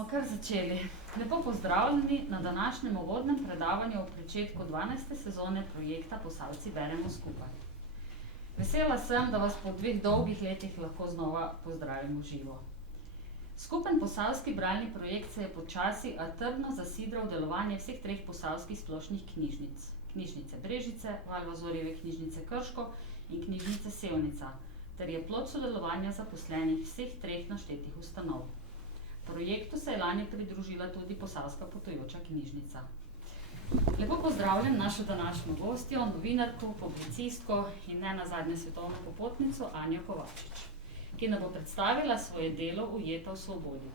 bomo kar začeli. Lepo pozdravljeni na današnjem uvodnem predavanju o pričetku 12. sezone projekta Posavci beremo skupaj. Vesela sem, da vas po 2 dolgih letih lahko znova pozdravim v živo. Skupen posavski bralni projekt se je počasi, a trdno zasidral v delovanje vseh 3 posavskih splošnih knjižnic. Knjižnice Brežice, Valvazorjeve knjižnice Krško in knjižnice Sevnica, ter je plod sodelovanja zaposlenih vseh 3 naštetih ustanov. Projektu se je lani pridružila tudi Posavska potujoča knjižnica. Lepo pozdravljam našo današnjo gostjo, novinarko, publicistko in nenazadnje svetovno popotnico Anjo Kovačič, ki nam bo predstavila svoje delo Ujeta v svobodi,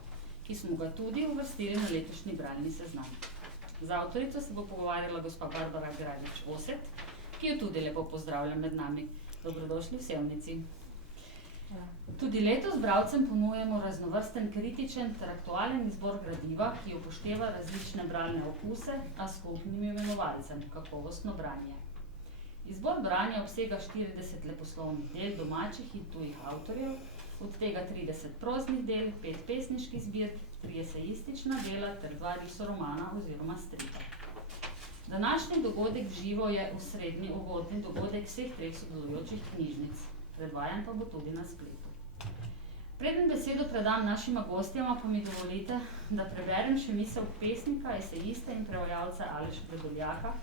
ki smo ga tudi uvrstili na letošnji bralni seznam. Z avtorico se bo pogovarjala gospa Barbara Grajlič-Oset, ki jo tudi lepo pozdravljam med nami. Dobrodošli v Sevnici. Tudi letos bralcem ponujamo raznovrsten, kritičen ter aktualen izbor gradiva, ki upošteva različne bralne okuse, a skupnim imenovalcem kakovostno branje. Izbor branja obsega 40 leposlovnih del domačih in tujih avtorjev, od tega 30 proznih del, 5 pesniških zbirk, 3 esejistična dela ter 2 risoromana oziroma stripa. Današnji dogodek v živo je osrednji uvodni dogodek vseh 3 sodelujočih knjižnic. Predvajan pa bo tudi na spletu. Preden besedo predam našima gostjama, pa mi dovolite, da preberem še misel pesnika, esejista in prevajalca Aleša Predoljaka,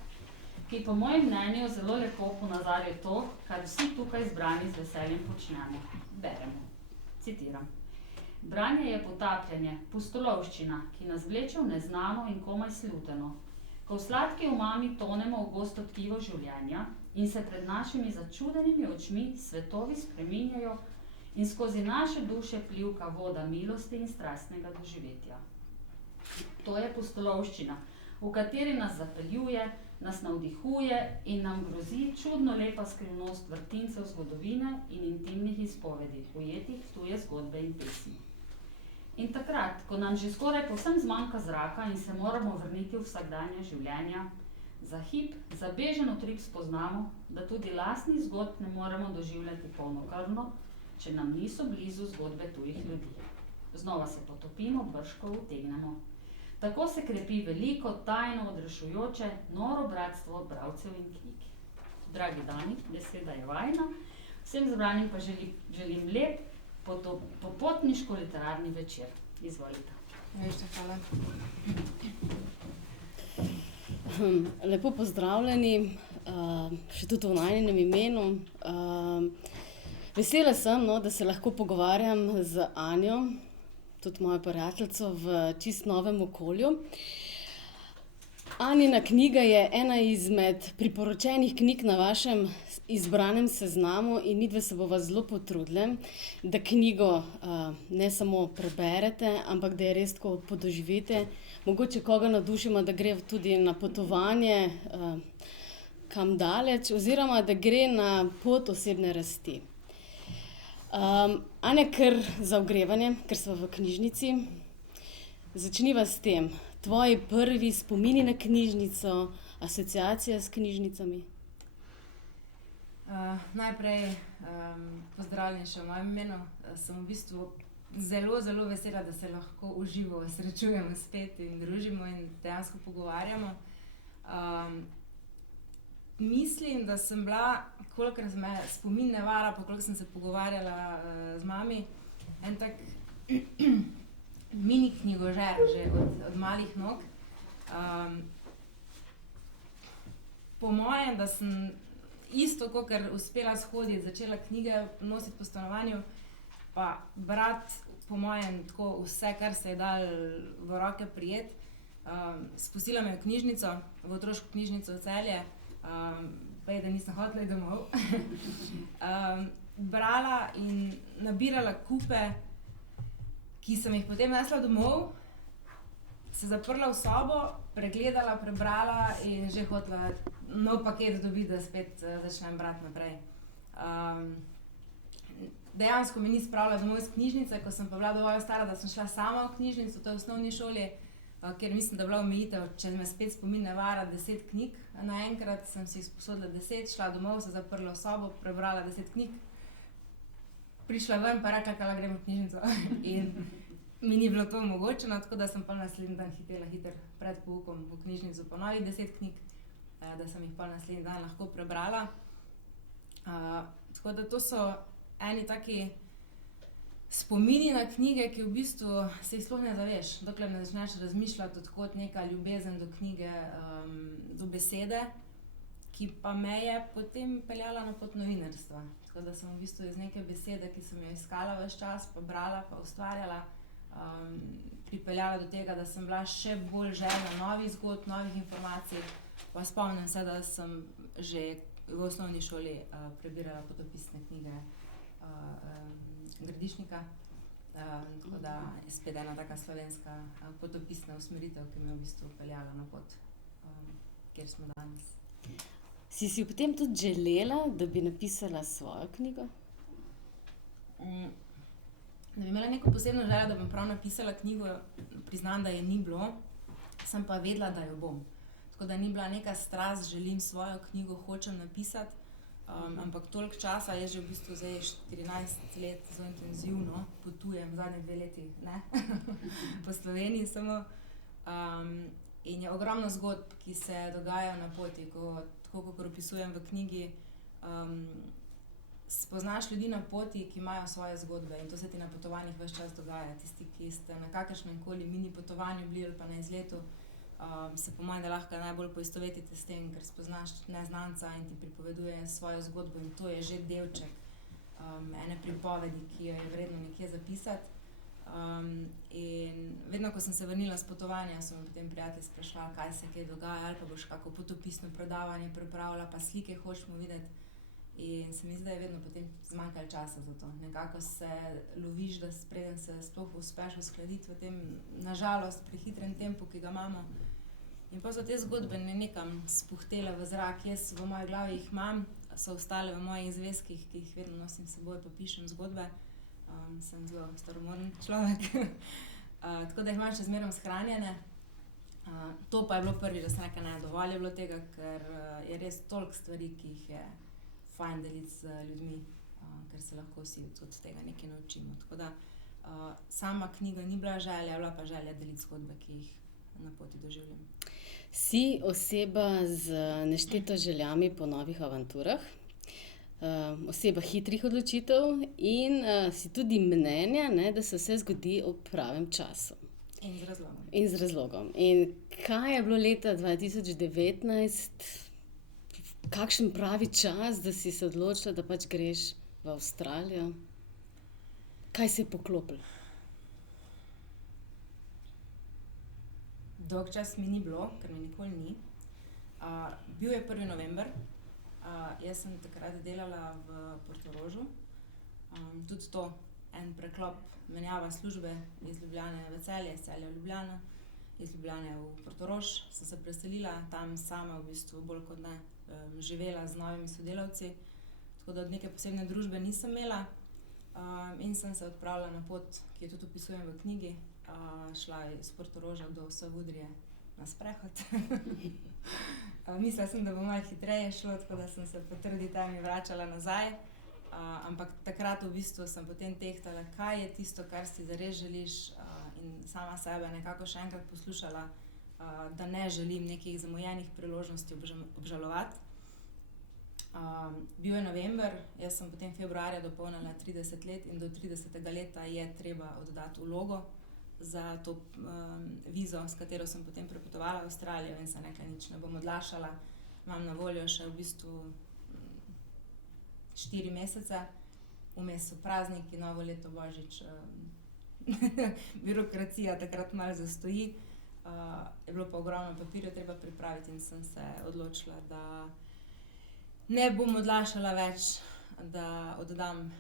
ki po mojem mnenju zelo lepo ponazarja to, kar vsi tukaj zbrani z veseljem počnemo. Beremo. Citiram. Branje je potapljanje, pustolovščina, ki nas vleče v neznano in komaj sluteno. Ko v sladki omami tonemo v gosto tkivo življenja in se pred našimi začudenimi očmi svetovi spreminjajo in skozi naše duše plivka voda milosti in strastnega doživetja. To je pustolovščina, v kateri nas zapeljuje, nas navdihuje in nam grozi čudno lepa skrivnost vrtincev zgodovine in intimnih izpovedi, ujetih v tuje zgodbe in pesmi. In takrat, ko nam že skoraj povsem zmanjka zraka in se moramo vrniti v vsakdanje življenja, za hip, za bežen utrip spoznamo, da tudi lastnih zgodb ne moremo doživljati polnokrvno, če nam niso blizu zgodbe tujih ljudi. Znova se potopimo, brško utegnemo. Tako se krepi veliko, tajno, odrešujoče, noro bratstvo bralcev in knjig. Dragi Dani, beseda je vajina, vsem zbranim pa želim lep, popotniško-literarni večer. Izvolite. Hvala. Lepo pozdravljeni, še tudi v najinem imenu. Vesela sem, da se lahko pogovarjam z Anjo, tudi mojo prijateljico, v čist novem okolju. Anjina knjiga je ena izmed priporočenih knjig na vašem izbranem seznamu in midve se bova zelo potrudile, da knjigo ne samo preberete, ampak da je res tako podoživite. Mogoče koga navdušimo, da gre tudi na potovanje kam daleč oziroma da gre na pot osebne rasti. Anja, kar za ogrevanje, ker sva v knjižnici, začniva s tem. Tvoji prvi spomini na knjižnico, asociacija s knjižnicami? Najprej pozdravljeni še v mojem imenu. Sem v bistvu zelo, zelo vesela, da se lahko v živo srečujemo spet in družimo in dejansko pogovarjamo. Mislim, da sem bila, kolikor me spomin ne vara, pa koliko sem se pogovarjala z mami, en tak mini knjigožer že od malih nog. Po mojem, da sem isto, kakor uspela shoditi, začela knjige nositi po stanovanju, pa brati, po mojem, tako vse, kar se je dalo v roke prijeti. Spustila me v knjižnico, v otroško knjižnico v Celje, pa je, da nisem hotela domov. Brala in nabirala kupe, ki sem jih potem nesla domov, se zaprla v sobo, pregledala, prebrala in že hotela nov paket dobiti, da spet začnem brati naprej. Dejansko me ni spravila domov iz knjižnice, ko sem pa bila dovolj stara, da sem šla sama v knjižnico, to je v osnovni šoli, ker mislim, da je bila omejitev, če me spet spomin ne vara, 10 knjig. Naenkrat sem si jih sposodila 10, šla domov, se zaprla v sobo, prebrala 10 knjig, prišla ven pa rekla, kaj grem v knjižnico. In mi ni bilo to omogočeno, tako da sem pa naslednji dan hitela pred poukom v knjižnico po novih 10 knjig, da sem jih pa naslednji dan lahko prebrala. Tako da to so eni taki spomini na knjige, ki v bistvu se jih sploh ne zaveš, dokler ne začneš razmišljati, odkot neka ljubezen do knjige, do besede, ki pa me je potem peljala na pot novinarstva. Tako da sem v bistvu iz neke besede, ki sem jo iskala ves čas, pa brala, pa ustvarjala, pripeljala do tega, da sem bila še bolj željna novih zgodb, novih informacij. Pa spomnim se, da sem že v osnovni šoli prebirala potopisne knjige Gradišnika. Tako da je spet ena taka slovenska potopisna usmeritev, ki me je v bistvu peljala na pot, kjer smo danes. Si potem tudi želela, da bi napisala svojo knjigo? Da bi imela neko posebno željo, da bom prav napisala knjigo, priznam, da je ni bilo, sem pa vedela, da jo bom. Tako da ni bila neka strast, želim svojo knjigo, hočem napisati, ampak toliko časa, jaz že v bistvu zdaj 14 let zelo intenzivno potujem, zadnje 2 leti, ne, po Sloveniji samo. In je ogromno zgodb, ki se dogajajo na poti, tako kot opisujem v knjigi, spoznaš ljudi na poti, ki imajo svoje zgodbe in to se ti na potovanjih ves čas dogaja. Tisti, ki ste na kakršnem koli mini potovanju bili ali pa na izletu, se po mojem, da lahko najbolj poistovetite s tem, ker spoznaš neznanca in ti pripoveduje svojo zgodbo in to je že delček ene pripovedi, ki jo je vredno nekje zapisati. In vedno, ko sem se vrnila s potovanja, so me potem prijatelji sprašvali, kaj se kaj dogaja, ali pa boš kako potopisno predavanje pripravila, pa slike hočemo videti. In se mi zdi, da je vedno potem zmanjkalo časa za to. Nekako se loviš, da preden se sploh uspeš uskladiti v tem, nažalost, prehitrem tempu, ki ga imamo. In pa so te zgodbe nekam spuhtele v zrak. Jaz v moji glavi jih imam, so ostale v mojih zvezkih, ki jih vedno nosim s seboj, pa pišem zgodbe. Sem zelo staromoden človek. Tako da jih imam še zmeraj shranjene. To pa je bilo prvi, da sem rekla, ne, dovolj je bilo tega, ker je res toliko stvari, ki jih je fajn deliti z ljudmi, ker se lahko vsi od tega nekaj naučimo. Tako da sama knjiga ni bila želja, bila pa želja deliti zgodbe, ki jih na poti doživljam. Si oseba z nešteto željami po novih avanturah, oseba hitrih odločitev in si tudi mnenja, ne, da se vse zgodi ob pravem času. In z razlogom. In z razlogom. In kaj je bilo leta 2019, kakšen pravi čas, da si se odločila, da pač greš v Avstralijo? Kaj se je poklopilo? Dolg čas mi ni bilo, ker mi nikoli ni. Bil je 1. november. Jaz sem takrat delala v Portorožu. Tudi to, en preklop, menjava službe iz Ljubljane v Celje, iz Celja v Ljubljano, iz Ljubljane v Portorož. Sem se preselila tam sama, v bistvu bolj kot ne, živela z novimi sodelavci, tako da od neke posebne družbe nisem imela. In sem se odpravila na pot, ki jo tudi opisujem v knjigi. Šla iz Portoroža do Savudrije na sprehod. Mislila sem, da bo malo hitreje šlo, tako da sem se po trdi temi vračala nazaj. Ampak takrat v bistvu sem potem tehtala, kaj je tisto, kar si zares želiš, in sama sebe nekako še enkrat poslušala, da ne želim nekih zamujenih priložnosti obžalovati. Bil je november, jaz sem potem februarja dopolnila 30 let in do 30. leta je treba oddati vlogo za to vizo, s katero sem potem prepotovala v Avstralijo in sem rekla, nič ne bom odlašala. Imam na voljo še v bistvu 4 mesece, vmes so prazniki, novo leto, božič, birokracija takrat malo zastoji. Je bilo pa ogromno papirjev treba pripraviti in sem se odločila, da ne bom odlašala več, da oddam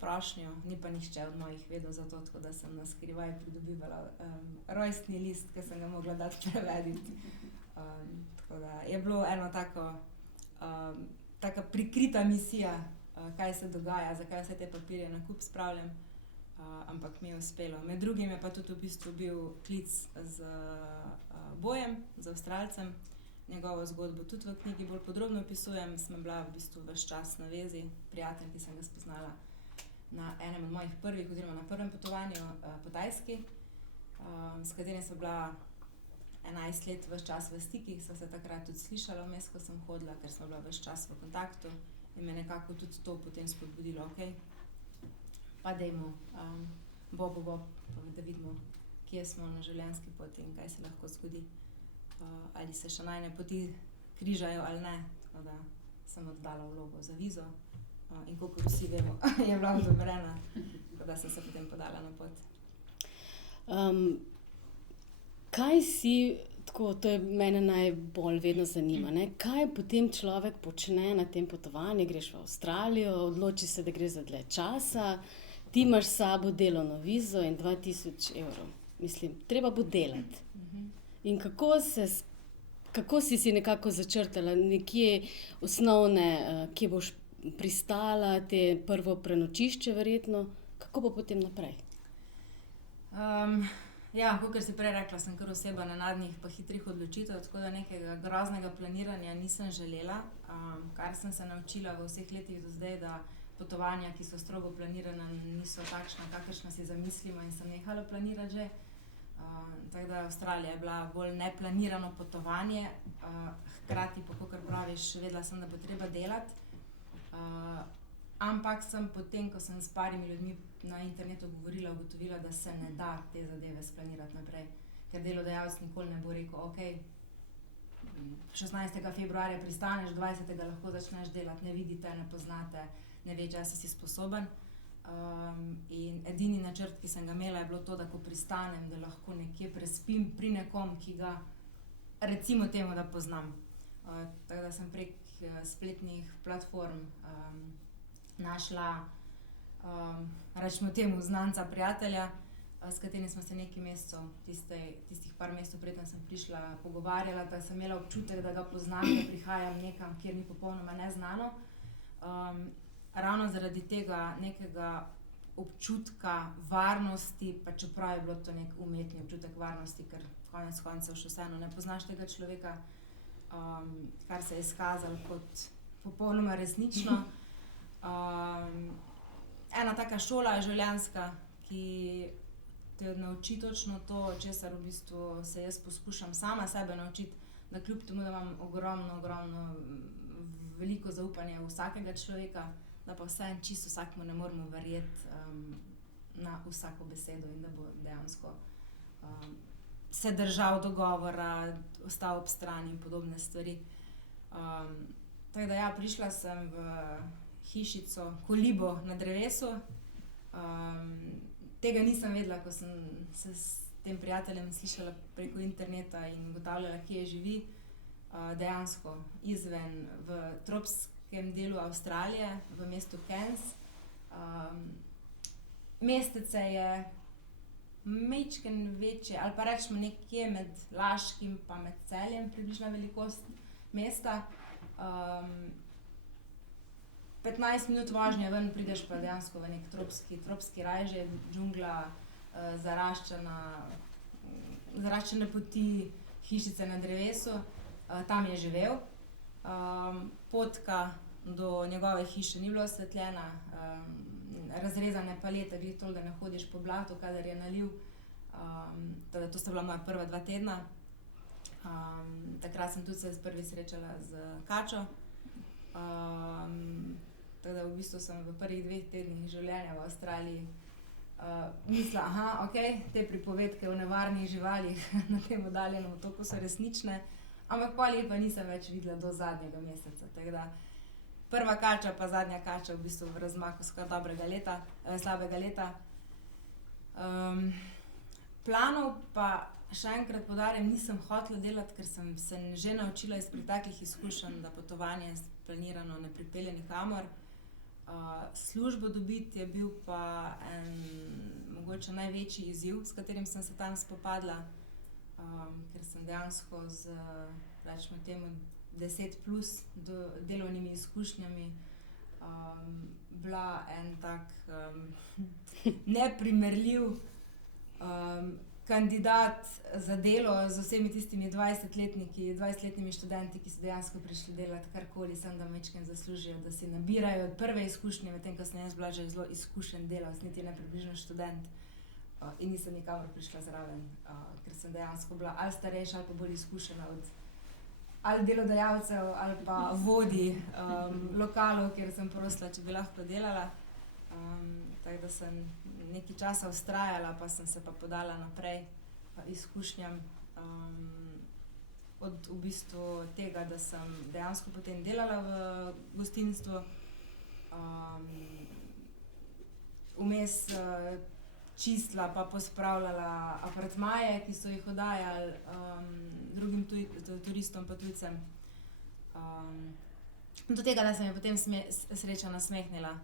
prošnjo, ni pa nihče od mojih vedel za to, tako da sem na skrivaj pridobivala rojstni list, ki sem ga mogla dati prevediti. Tako da je bilo eno taka prikrita misija, kaj se dogaja, zakaj vse te papirje na kup spravljam, ampak mi je uspelo. Med drugim je pa tudi v bistvu bil klic z Bojem, z Avstralcem. Njegovo zgodbo tudi v knjigi bolj podrobno opisujem, sem bila v bistvu ves čas na vezi, prijatelj, ki sem ga spoznala na enem od mojih prvih, oziroma na prvem potovanju po Tajski, s katerim sem bila 11 let ves čas v stikih, sva se takrat tudi slišala vmes, ko sem hodila, ker smo bila ves čas v kontaktu in me nekako tudi to potem spodbudilo, pa dajmo, bob, da vidimo, kje smo na življenjski poti in kaj se lahko zgodi. Ali se še najine poti križajo ali ne, tako da sem oddala vlogo za vizo in kakor vsi vemo, je bila odobrena, tako da sem se potem podala na pot. Kaj si, tako, to je mene najbolj vedno zanima, ne? Kaj potem človek počne na tem potovanju, greš v Avstralijo, odloči se, da gre za dlje časa, ti imaš s sabo delovno vizo in 2000 evrov. Mislim, treba bo delati. In kako si nekako začrtala, nekje osnovne, kje boš pristala, te prvo prenočišče verjetno, kako bo potem naprej? Ja, kakor si prej rekla, sem kar oseba nenadnih pa hitrih odločitev, tako da nekega groznega planiranja nisem želela. Kar sem se naučila v vseh letih do zdaj, da potovanja, ki so strogo planirana, niso takšna, kakršna si zamislimo in sem nehala planirati že. Tako da Avstralija je bila bolj neplanirano potovanje, hkrati pa, kakor praviš, vedela sem, da bo treba delati. Ampak sem potem, ko sem s parimi ljudmi na internetu govorila, ugotovila, da se ne da te zadeve splanirati naprej. Ker delodajalec nikoli ne bo rekel, 16. februarja pristaneš, 20. lahko začneš delati, ne vidite, ne poznate, ne ve, če si sposoben. In edini načrt, ki sem ga imela, je bilo to, da ko pristanem, da lahko nekje prespim pri nekom, ki ga recimo temu, da poznam. Tako da sem prek spletnih platform našla, rečemo temu, znanca, prijatelja, s katerim smo se nekaj mesecev, tistih par mesecev preden sem prišla, pogovarjala, da sem imela občutek, da ga poznam, da prihajam nekam, kjer mi popolnoma neznano. Ravno zaradi tega nekega občutka varnosti, pa čeprav je bilo to nek umetni občutek varnosti, ker konec koncev še vseeno ne poznaš tega človeka, kar se je izkazalo kot popolnoma resnično. Ena taka šola življenjska, ki te nauči točno to, česar v bistvu se jaz poskušam sama sebe naučiti, da kljub temu, da imam ogromno veliko zaupanja v vsakega človeka, da pa vseeno čisto vsakemu ne moremo verjeti na vsako besedo in da bo dejansko se držal dogovora, ostal ob strani in podobne stvari. Tako da ja, prišla sem v hišico, kolibo na drevesu. Tega nisem vedela, ko sem se s tem prijateljem slišala preko interneta in ugotavljala, kje živi. Dejansko izven v tropskem delu Avstralije, v mestu Cairns. Mestece je majčkeno večje, ali pa rečemo nekje med Laškim pa med Celjem, približna velikost mesta. 15 minut vožnje ven prideš pa dejansko v nek tropski raj, že džungla, zaraščene poti, hišice na drevesu. Tam je živel. Potka do njegove hiše ni bila osvetljena, razrezane palete, glih toliko, da ne hodiš po blatu, kadar je naliv. To sta bila moja prva 2 tedna. Takrat sem tudi se prvi srečala z kačo. Tako da v bistvu sem v prvih 2 tednih življenja v Avstraliji mislila, te pripovedke o nevarnih živalih na tem oddaljenem otoku so resnične, ampak pol je pa nisem več videla do zadnjega meseca. Tako da prva kača pa zadnja kača v bistvu v razmaku slabega leta. Planov pa še enkrat poudarjam, nisem hotela delati, ker sem se že naučila iz preteklih izkušenj, da potovanje planirano ne pripelje nikamor. Službo dobiti je bil pa mogoče največji izziv, s katerim sem se tam spopadla, ker sem dejansko z, rečemo temu, 10+ delovnimi izkušnjami bila en tak neprimerljiv kandidat za delo z vsemi tistimi 20-letnimi študenti, ki so dejansko prišli delati karkoli, sem da mečken zaslužijo, da si nabirajo prve izkušnje, medtem ko sem jaz bila že zelo izkušen delavec, niti ne približno študent. In nisem nikamor prišla zraven, ker sem dejansko bila ali starejša ali pa bolj izkušena od ali delodajalcev ali pa vodij lokalov, kjer sem prosila, če bi lahko delala. Tako da sem nekaj časa vztrajala, pa sem se pa podala naprej izkušnjam od v bistvu tega, da sem dejansko potem delala v gostinstvu. Vmes čistila pa pospravljala apartmaje, ki so jih oddajali drugim turistom pa tujcem. Do tega, da sem je potem sreča nasmehnila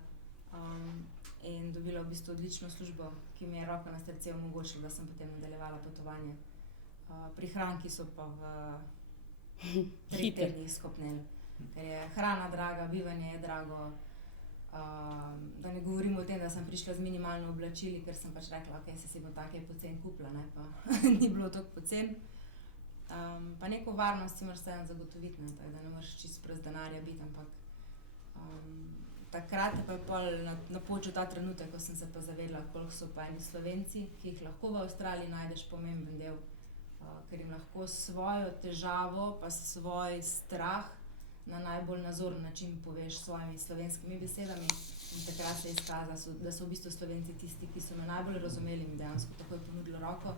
in dobila v bistvu odlično službo, ki mi je roko na srce omogočila, da sem potem nadaljevala potovanje. Prihranki so pa v 3 tednih skopneli, ker je hrana draga, bivanje je drago. Da ne govorim o tem, da sem prišla z minimalno oblačili, ker sem pač rekla, ok, si bom take pocen kupila, ne, pa ni bilo toliko pocen. Pa neko varnost si moraš vseeno zagotoviti, ne, tako da ne moreš čisto brez denarja biti, ampak takrat je pa pol napočil ta trenutek, ko sem se pa zavedla, koliko so pa eni Slovenci, ki jih lahko v Avstraliji najdeš pomemben del, ker jim lahko svojo težavo pa svoj strah na najbolj nazoren način poveš s svojimi slovenskimi besedami. In takrat se je izkazalo, da so v bistvu Slovenci tisti, ki so me najbolj razumeli in dejansko takoj ponudili roko,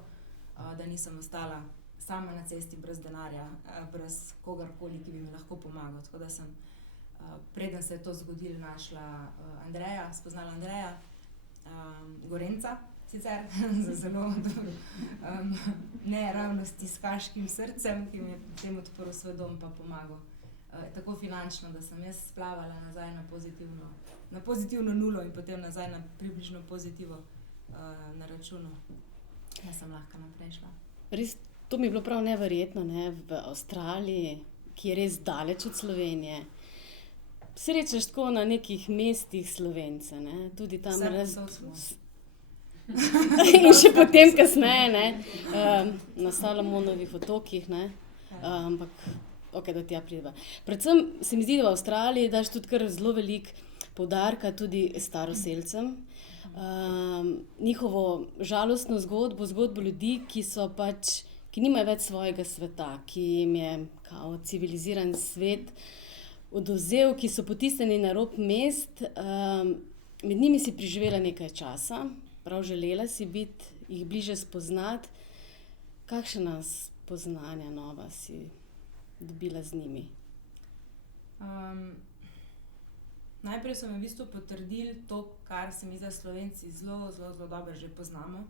da nisem ostala sama na cesti brez denarja, brez kogarkoli, ki bi mi lahko pomagal. Tako da sem, preden se je to zgodilo, našla Andreja, spoznala Andreja, Gorenca sicer, za zelo dobro, ne ravno s tiskaškim srcem, ki mi je potem odprl svoj dom pa pomagal. Tako finančno, da sem jaz splavala nazaj na pozitivno nulo in potem nazaj na približno pozitivo na računu, da sem lahko naprej šla. Res, to mi je bilo prav neverjetno, ne, v Avstraliji, ki je res daleč od Slovenije. Srečaš tako na nekih mestih Slovence, ne, tudi tam in še potem kasneje, ne, na Salomonovih otokih, ne, ampak ok, da tja prideva. Predvsem se mi zdi, da v Avstraliji daš tudi kar zelo veliko poudarka tudi staroselcem. Njihovo žalostno zgodbo, zgodbo ljudi, ki nimajo več svojega sveta, ki jim je kao civiliziran svet odvzel, ki so potisnjeni na rob mest. Med njimi si preživela nekaj časa, prav želela si biti, jih bliže spoznati. Kakšna spoznanja nova si dobila z njimi? Najprej so me v bistvu potrdili to, kar se mi zdi, Slovenci zelo dobro že poznamo.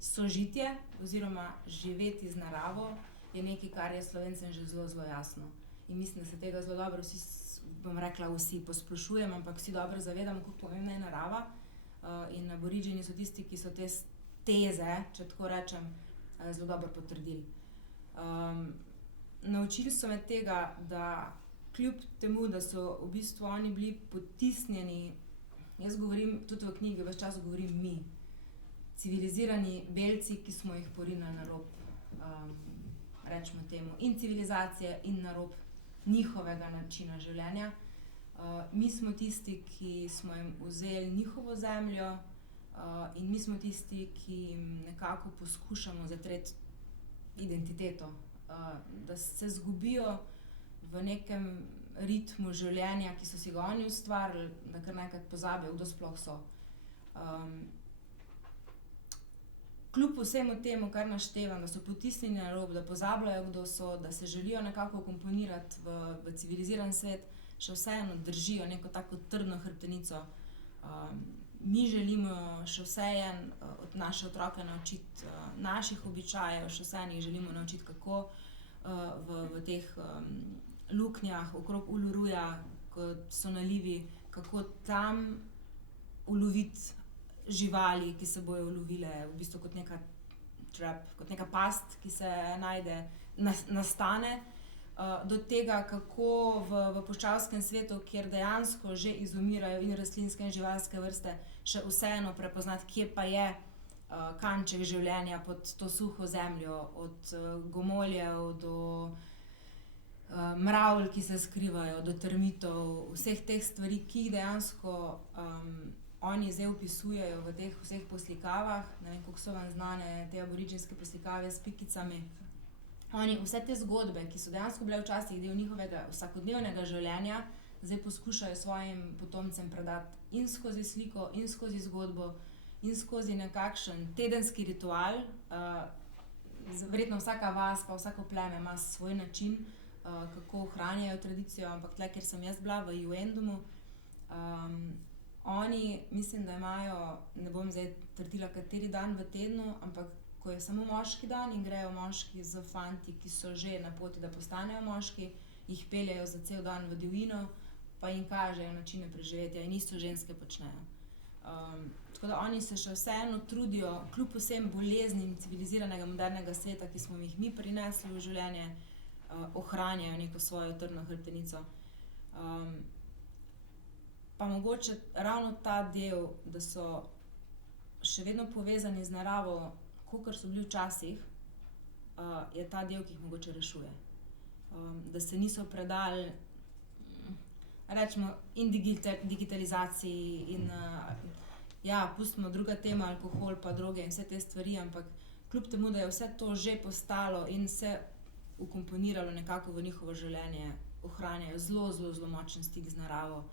Sožitje oziroma živeti z naravo je nekaj, kar je Slovencem že zelo jasno. In mislim, da se tega zelo dobro vsi, bom rekla vsi, posplošujemo, ampak vsi dobro zavedamo, kako pomembna je narava. In Aboriđeni so tisti, ki so te teze, če tako rečem, zelo dobro potrdili. Naučili so me tega, da kljub temu, da so v bistvu oni bili potisnjeni, jaz govorim, tudi v knjigi ves čas govorim mi, civilizirani belci, ki smo jih porinili na rob, rečemo temu, in civilizacije in na rob njihovega načina življenja. Mi smo tisti, ki smo jim vzeli njihovo zemljo in mi smo tisti, ki jim nekako poskušamo zatreti identiteto, da se zgubijo v nekem ritmu življenja, ki so si ga oni ustvarili, da kar nekaj pozabijo, kdo sploh so. Kljub vsemu temu, kar naštevam, da so potisnjeni na rob, da pozabljajo, kdo so, da se želijo nekako komponirati v civiliziran svet, še vseeno držijo neko tako trdno hrbtenico. Mi želimo še vseeno od naše otroke naučiti naših običajev, še vseeno jih želimo naučiti, kako v teh luknjah okrog Uluruja, ko so nalivi, kako tam uloviti živali, ki se bojo ulovile v bistvu kot neka trap, kot neka past, ki se najde, nastane. Do tega, kako v puščavskem svetu, kjer dejansko že izumirajo in rastlinske in živalske vrste, še vseeno prepoznati, kje pa je kanček življenja pod to suho zemljo, od gomoljev do mravlj, ki se skrivajo, do termitov, vseh teh stvari, ki jih dejansko oni zdaj opisujejo v teh vseh poslikavah. Ne vem, koliko so vam znane te aboriginske poslikave s pikicami. Oni vse te zgodbe, ki so dejansko bile včasih del njihovega vsakodnevnega življenja, zdaj poskušajo svojim potomcem predati in skozi sliko, in skozi zgodbo, in skozi nekakšen tedenski ritual. Verjetno vsaka vas pa vsako pleme ima svoj način, kako ohranjajo tradicijo, ampak tle, kjer sem jaz bila v Juendumu, oni mislim, da imajo, ne bom zdaj trdila, kateri dan v tednu, ampak ko je samo moški dan in grejo moški z fanti, ki so že na poti, da postanejo moški, jih peljejo za cel dan v divjino, pa jim kažejo načine preživetja in isto ženske počnejo. Tako da oni se še vseeno trudijo, kljub vsem boleznim civiliziranega modernega sveta, ki smo jih mi prinesli v življenje, ohranjajo neko svojo trdno hrbtenico. Pa mogoče ravno ta del, da so še vedno povezani z naravo, kakor so bili včasih, je ta del, ki jih mogoče rešuje. Da se niso predali, rečemo, in digitalizaciji in pustimo druga tema, alkohol pa droge in vse te stvari, ampak kljub temu, da je vse to že postalo in se ukomponiralo nekako v njihovo življenje, ohranjajo zelo, zelo, zelo močen stik z naravo,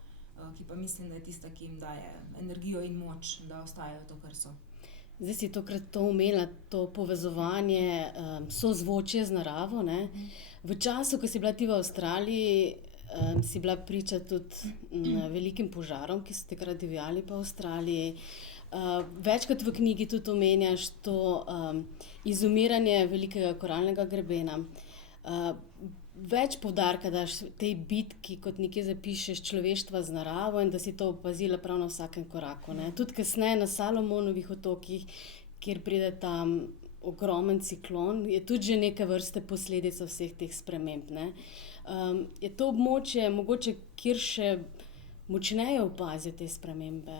ki pa mislim, da je tista, ki jim daje energijo in moč, da ostajajo to, kar so. Zdaj si tokrat to omenila, to povezovanje, sozvočje z naravo, ne? V času, ko si bila ti v Avstraliji, si bila priča tudi velikim požarom, ki so takrat divjali po Avstraliji. Večkrat v knjigi tudi omenjaš to izumiranje velikega koralnega grebena. Več poudarka daš tej bitki, kot nekje zapišeš, človeštva z naravo in da si to opazila prav na vsakem koraku, ne. Tudi kasneje na Salomonovih otokih, kjer pride tam ogromen ciklon, je tudi že neke vrste posledica vseh teh sprememb, ne. Je to območje mogoče, kjer še močneje opazijo te spremembe,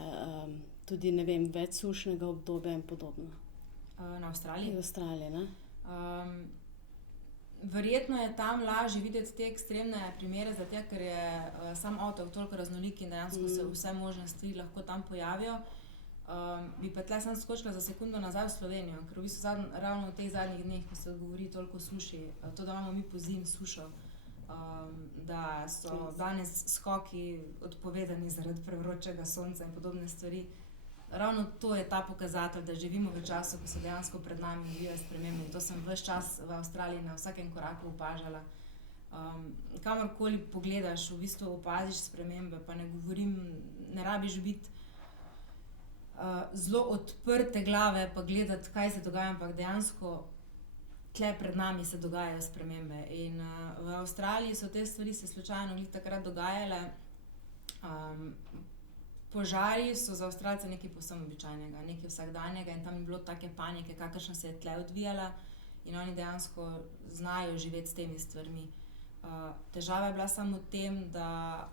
tudi, ne vem, več sušnega obdobja in podobno? Na Avstraliji? V Avstraliji, ne. Verjetno je tam lažje videti te ekstremne primere, zato ker je sam otok toliko raznolik in dejansko se vse možne stvari lahko tam pojavijo. Bi pa tle sem skočila za sekundo nazaj v Slovenijo, ker v bistvu ravno v teh zadnjih dneh, ko se govori toliko o suši, to, da imamo mi pozimi sušo, da so danes skoki odpovedani zaradi prevročega sonca in podobne stvari. Ravno to je ta pokazatelj, da živimo v času, ko se dejansko pred nami odvijajo spremembe. In to sem ves čas v Avstraliji na vsakem koraku opažala. Kamorkoli pogledaš, v bistvu opaziš spremembe, pa ne govorim, ne rabiš biti zelo odprte glave pa gledati, kaj se dogaja, ampak dejansko tle pred nami se dogajajo spremembe. In v Avstraliji so te stvari se slučajno glih takrat dogajale. Požari so za Avstralce nekaj povsem običajnega, nekaj vsakdanjega in tam je bilo take panike, kakršna se je tle odvijala in oni dejansko znajo živeti s temi stvarmi. Težava je bila samo v tem, da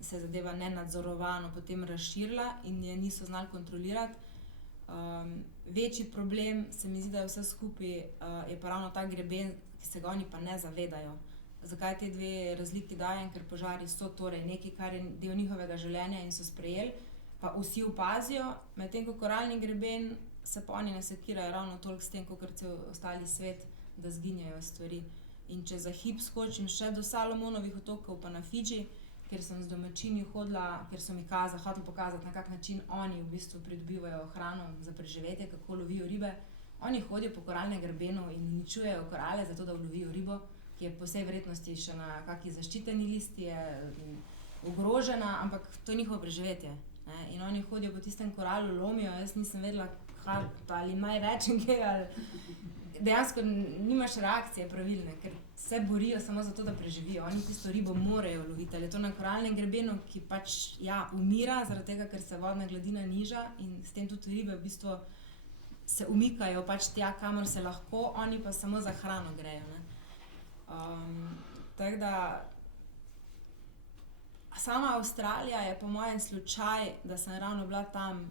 se je zadeva nenadzorovano potem razširila in je niso znali kontrolirati. Večji problem, se mi zdi, da je vse skupaj, je pa ravno ta greben, ki se ga oni pa ne zavedajo. Zakaj te dve razliki dajem? Ker požari so torej nekaj, kar je del njihovega življenja in so sprejeli, pa vsi opazijo, medtem ko koralni greben se pa oni ne sekirajo ravno toliko s tem, kakor cel ostali svet, da zginjajo stvari. In če za hip skočim še do Salomonovih otokov pa na Fidži, kjer sem z domačini hodila, kjer so mi hoteli pokazati, na kak način oni v bistvu pridobivajo hrano za preživetje, kako lovijo ribe. Oni hodijo po koralnem grebenu in uničujejo korale, zato da ulovijo ribo, ki je po vsej verjetnosti še na kaki zaščiteni listi, je ogrožena, ampak to je njihovo preživetje, ne? In oni hodijo po tistem koralu, lomijo, jaz nisem vedela, ali naj rečem kaj, ali dejansko nimaš reakcije pravilne, ker se borijo samo zato, da preživijo. Oni tisto ribo morajo loviti, ali je to na koralnem grebenu, ki pač, umira, zaradi tega, ker se vodna gladina niža in s tem tudi ribe v bistvu se umikajo pač tja, kamor se lahko, oni pa samo za hrano grejo, ne. Tako da Sama Avstralija je po mojem slučaj, da sem ravno bila tam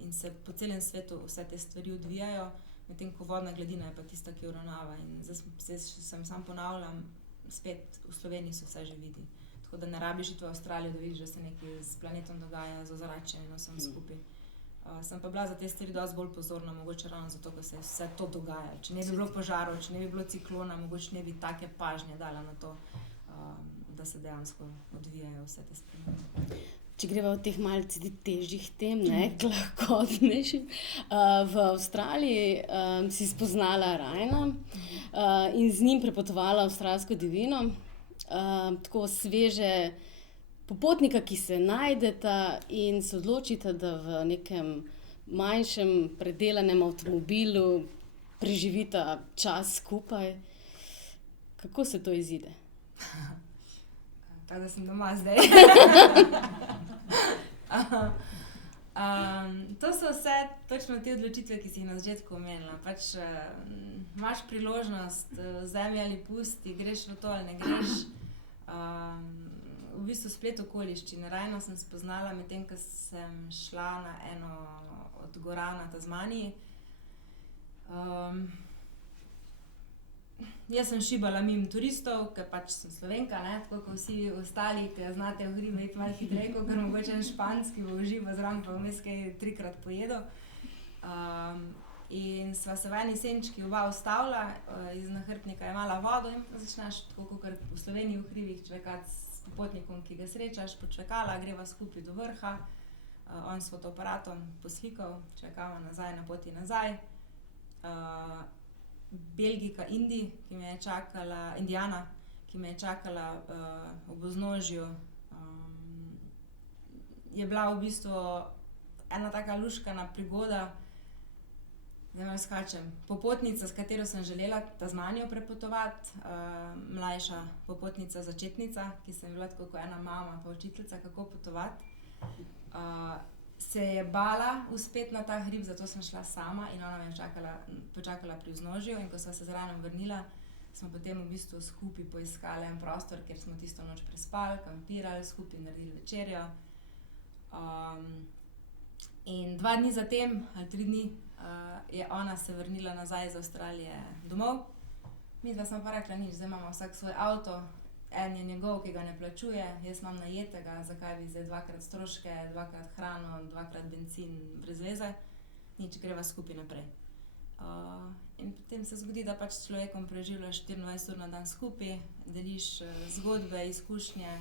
in se po celem svetu vse te stvari odvijajo, medtem ko vodna gladina je pa tista, ki uravnava. In zdaj sem sam ponavljam, spet v Sloveniji se vse že vidi. Tako da ne rabiš iti v Avstralijo, da vidiš, da se nekaj s planetom dogaja, z ozračjem in vsem skupaj. Sem pa bila za te stvari dosti bolj pozorna, mogoče ravno zato, ker se je vse to dogajalo. Če ne bi bilo požarov, če ne bi bilo ciklona, mogoče ne bi take pažnje dala na to, da se dejansko odvijajo vse te spremembe. Če greva od teh malce težjih tem, k lahkotnejšim. V Avstraliji si spoznala Ryana in z njim prepotovala avstralsko divjino. Tako sveže popotnika, ki se najdeta in se odločita, da v nekem manjšem predelanem avtomobilu preživita čas skupaj. Kako se to izide? Tako da sem doma zdaj. To so vse točno te odločitve, ki si jih na začetku omenila. Pač imaš priložnost, vzemi ali pusti, greš v to ali ne greš. V bistvu splet okoliščin. Ryana sem spoznala medtem, ko sem šla na eno od gora na Tasmaniji. Jaz sem šibala mimo turistov, ker pač sem Slovenka, ne? Tako kot vsi ostali, ki znate v hribe iti malo hitreje, kot mogoče en Španski v uživo zraven, pa vmes kaj 3-krat pojedo. In sva se v eni senčki oba ustavila, iz nahrbtnika je mala vodo in začneš, tako kot v Sloveniji v hribih, čvekati s popotnikom, ki ga srečaš, počvekala, greva skupaj do vrha, on s fotoaparatom poslikal, čvekava nazaj, na poti nazaj. Belgijka Indijana, ki me je čakala ob vznožju, je bila v bistvu ena taka luškana prigoda, zdaj malo skačem, popotnica, s katero sem želela Tasmanijo prepotovati, mlajša popotnica, začetnica, ki sem bila tako kot ena mama pa učiteljica, kako potovati. Se je bala uspeti na ta hrib, zato sem šla sama in ona me je počakala pri vznožju in ko sva se z Ryanom vrnila, smo potem v bistvu skupaj poiskali en prostor, kjer smo tisto noč prespali, kampirali, skupaj naredili večerjo. In 2 dni zatem, ali 3 dni, je ona se vrnila nazaj iz Avstralije domov. Midva smo pa rekla, nič, zdaj imamo vsak svoj avto, en je njegov, ki ga ne plačuje, jaz imam najetega, zakaj bi zdaj 2-krat stroške, 2-krat hrano, 2-krat bencin, brez veze, nič, greva skupaj naprej. In potem se zgodi, da pač s človekom preživljaš 24 ur na dan skupaj, deliš zgodbe, izkušnje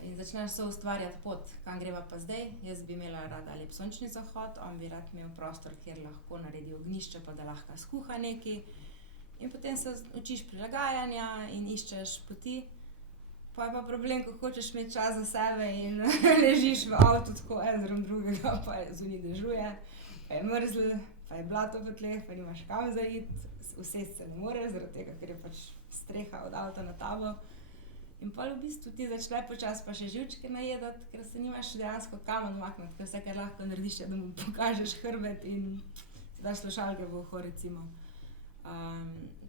in začneš se ustvarjati pot, kam greva pa zdaj. Jaz bi imela rada lep sončni zahod, on bi rad imel prostor, kjer lahko naredi ognjišče, pa da lahko skuha nekaj. In potem se učiš prilagajanja in iščeš poti. Pa je pa problem, ko hočeš imeti čas za sebe in ležiš v avtu tako en zraven drugega, pa je zunaj dežuje, pa je mrzlo, pa je blato po tleh, pa nimaš kam za iti, usesti se ne moreš, zaradi tega, ker je pač streha od avta na tabo. In pol v bistvu ti začne počasi pa še živčke najedati, ker se nimaš dejansko kam odmakniti, ker vse, kar lahko narediš, je, da mu pokažeš hrbet in si daš slušalke v uho, recimo.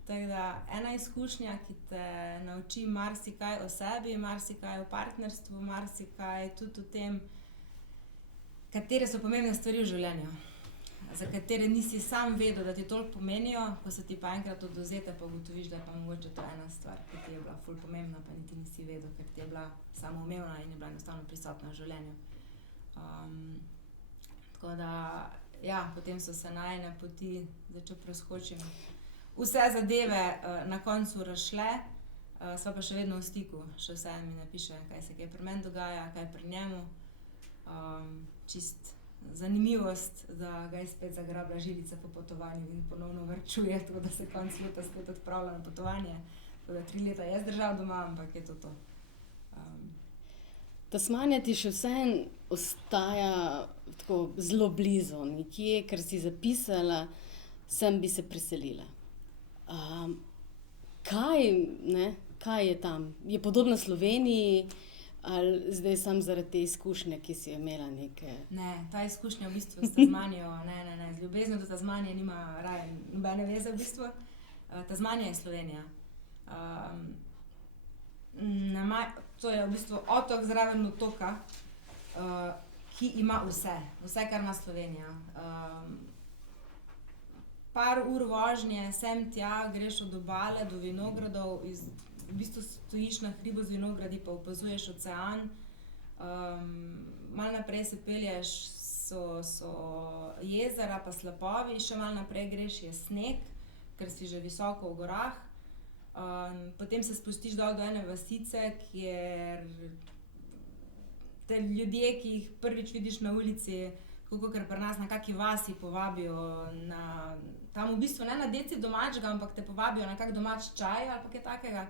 Tako da ena izkušnja, ki te nauči marsikaj o sebi, marsikaj o partnerstvu, marsikaj tudi o tem, katere so pomembne stvari v življenju, za katere nisi sam vedel, da ti toliko pomenijo, ko se ti pa enkrat odvzete, pa ugotoviš, da je pa mogoče to ena stvar, ki ti je bila ful pomembna, pa niti nisi vedel, ker ti je bila samoumevna in je bila enostavno prisotna v življenju. Tako da, ja, potem so se najine poti, zdaj če preskočim, vse zadeve na koncu razšle, sva pa še vedno v stiku, še vse mi napiše, kaj se kaj pri meni dogaja, kaj pri njemu. Čist zanimivost, da ga je spet zagrabila žilica po potovanju in ponovno varčuje, tako da se konec leta spet odpravlja na potovanje. Tako da 3 leta je zdržal doma, ampak je to. Tasmanija ti še vseeno ostaja tako zelo blizu, nekje, ker si zapisala, sem bi se preselila. Kaj je tam? Je podobna Sloveniji ali zdaj samo zaradi te izkušnje, ki si jo imela neke? Ne, ta izkušnja v bistvu s Tasmanijo, ne, z ljubeznijo do Tasmanije nima Ryan nobene veze v bistvu. Tasmanija je Slovenija. To je v bistvu otok zraven otoka, ki ima vse, kar ima Slovenija. Par ur vožnje, sem tja, greš od obale do vinogradov, v bistvu stojiš na hribu z vinogradi, pa opazuješ ocean. Malo naprej se pelješ, so jezera pa slapovi, še malo naprej greš, je sneg, ker si že visoko v gorah. Potem se spustiš dol do ene vasice, kjer te ljudje, ki jih prvič vidiš na ulici, tako kakor pri nas na kaki vasi povabijo tam v bistvu ne na deci domačega, ampak te povabijo na kak domač čaj ali pa kaj takega.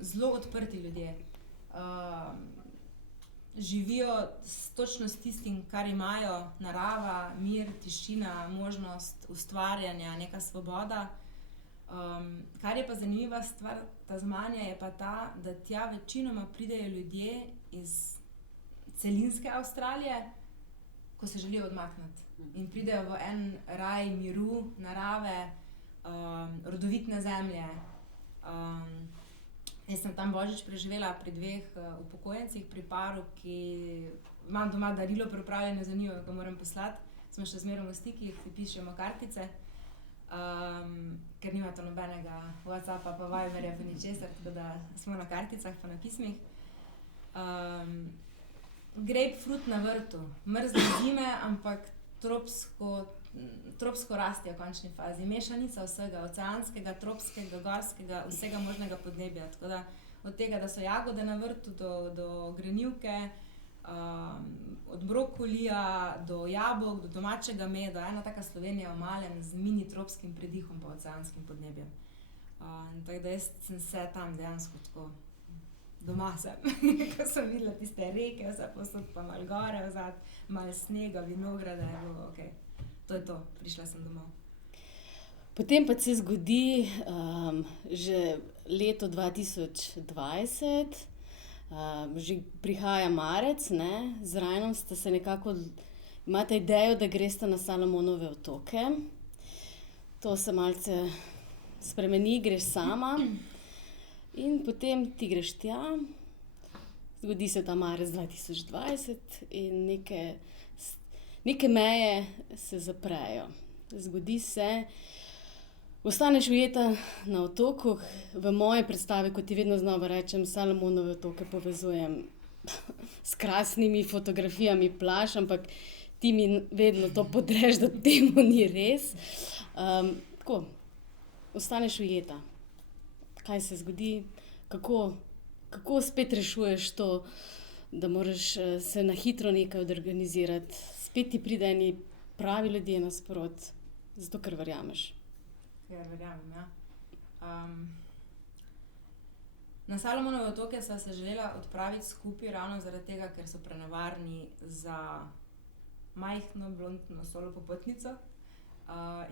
Zelo odprti ljudje. Živijo točno s tistim, kar imajo, narava, mir, tišina, možnost ustvarjanja, neka svoboda. Kar je pa zanimiva stvar Tasmanije, je pa ta, da tja večinoma pridejo ljudje iz celinske Avstralije, ko se želijo odmakniti. In pridejo v en raj miru, narave, rodovitne zemlje. Jaz sem tam božič preživela pri 2 upokojencih, pri paru, ki imam doma darilo pripravljeno za njih, ga moram poslati. Smo še zmeraj v stikih, si pišemo kartice, ker nimate nobenega WhatsAppa pa Viberja pa ničesar, tako da smo na karticah pa na pismih. Grapefruit na vrtu, mrzle zime, ampak tropsko rastijo v končni fazi. Mešanica vsega, oceanskega, tropskega, gorskega, vsega možnega podnebja. Tako da od tega, da so jagode na vrtu, do grenivke, od brokolija, do jabolk, do domačega meda, ena taka Slovenija v malem z mini tropskim predihom pa oceanskim podnebjem. Tako da jaz sem se tam dejansko tako doma sem, ko sem videla tiste reke, vse posod pa malo gore vzad, malo snega, vinograde, je bilo okej. To je to, prišla sem domov. Potem pa se zgodi že leto 2020, že prihaja marec, ne? Z Ryanom ste se nekako, imate idejo, da greste na Salomonove otoke. To se malce spremeni, greš sama in potem ti greš tja, zgodi se ta marec 2020 in neke meje se zaprejo. Zgodi se, ostaneš ujeta na otoku. V moji predstavi, kot ti vedno znova rečem, Salomonove otoke povezujem s krasnimi fotografijami plaž, ampak ti mi vedno to podreš, da temu ni res. Tako, ostaneš ujeta. Kaj se zgodi? Kako spet rešuješ to, da moraš se na hitro nekaj organizirati? Spet ti pride eni pravi ljudje nasprot, zato ker verjameš. Ker verjamem, ja. Na Salomonove otoke sva se želela odpraviti skupaj ravno zaradi tega, ker so prenevarni za majhno, blondno solo popotnico.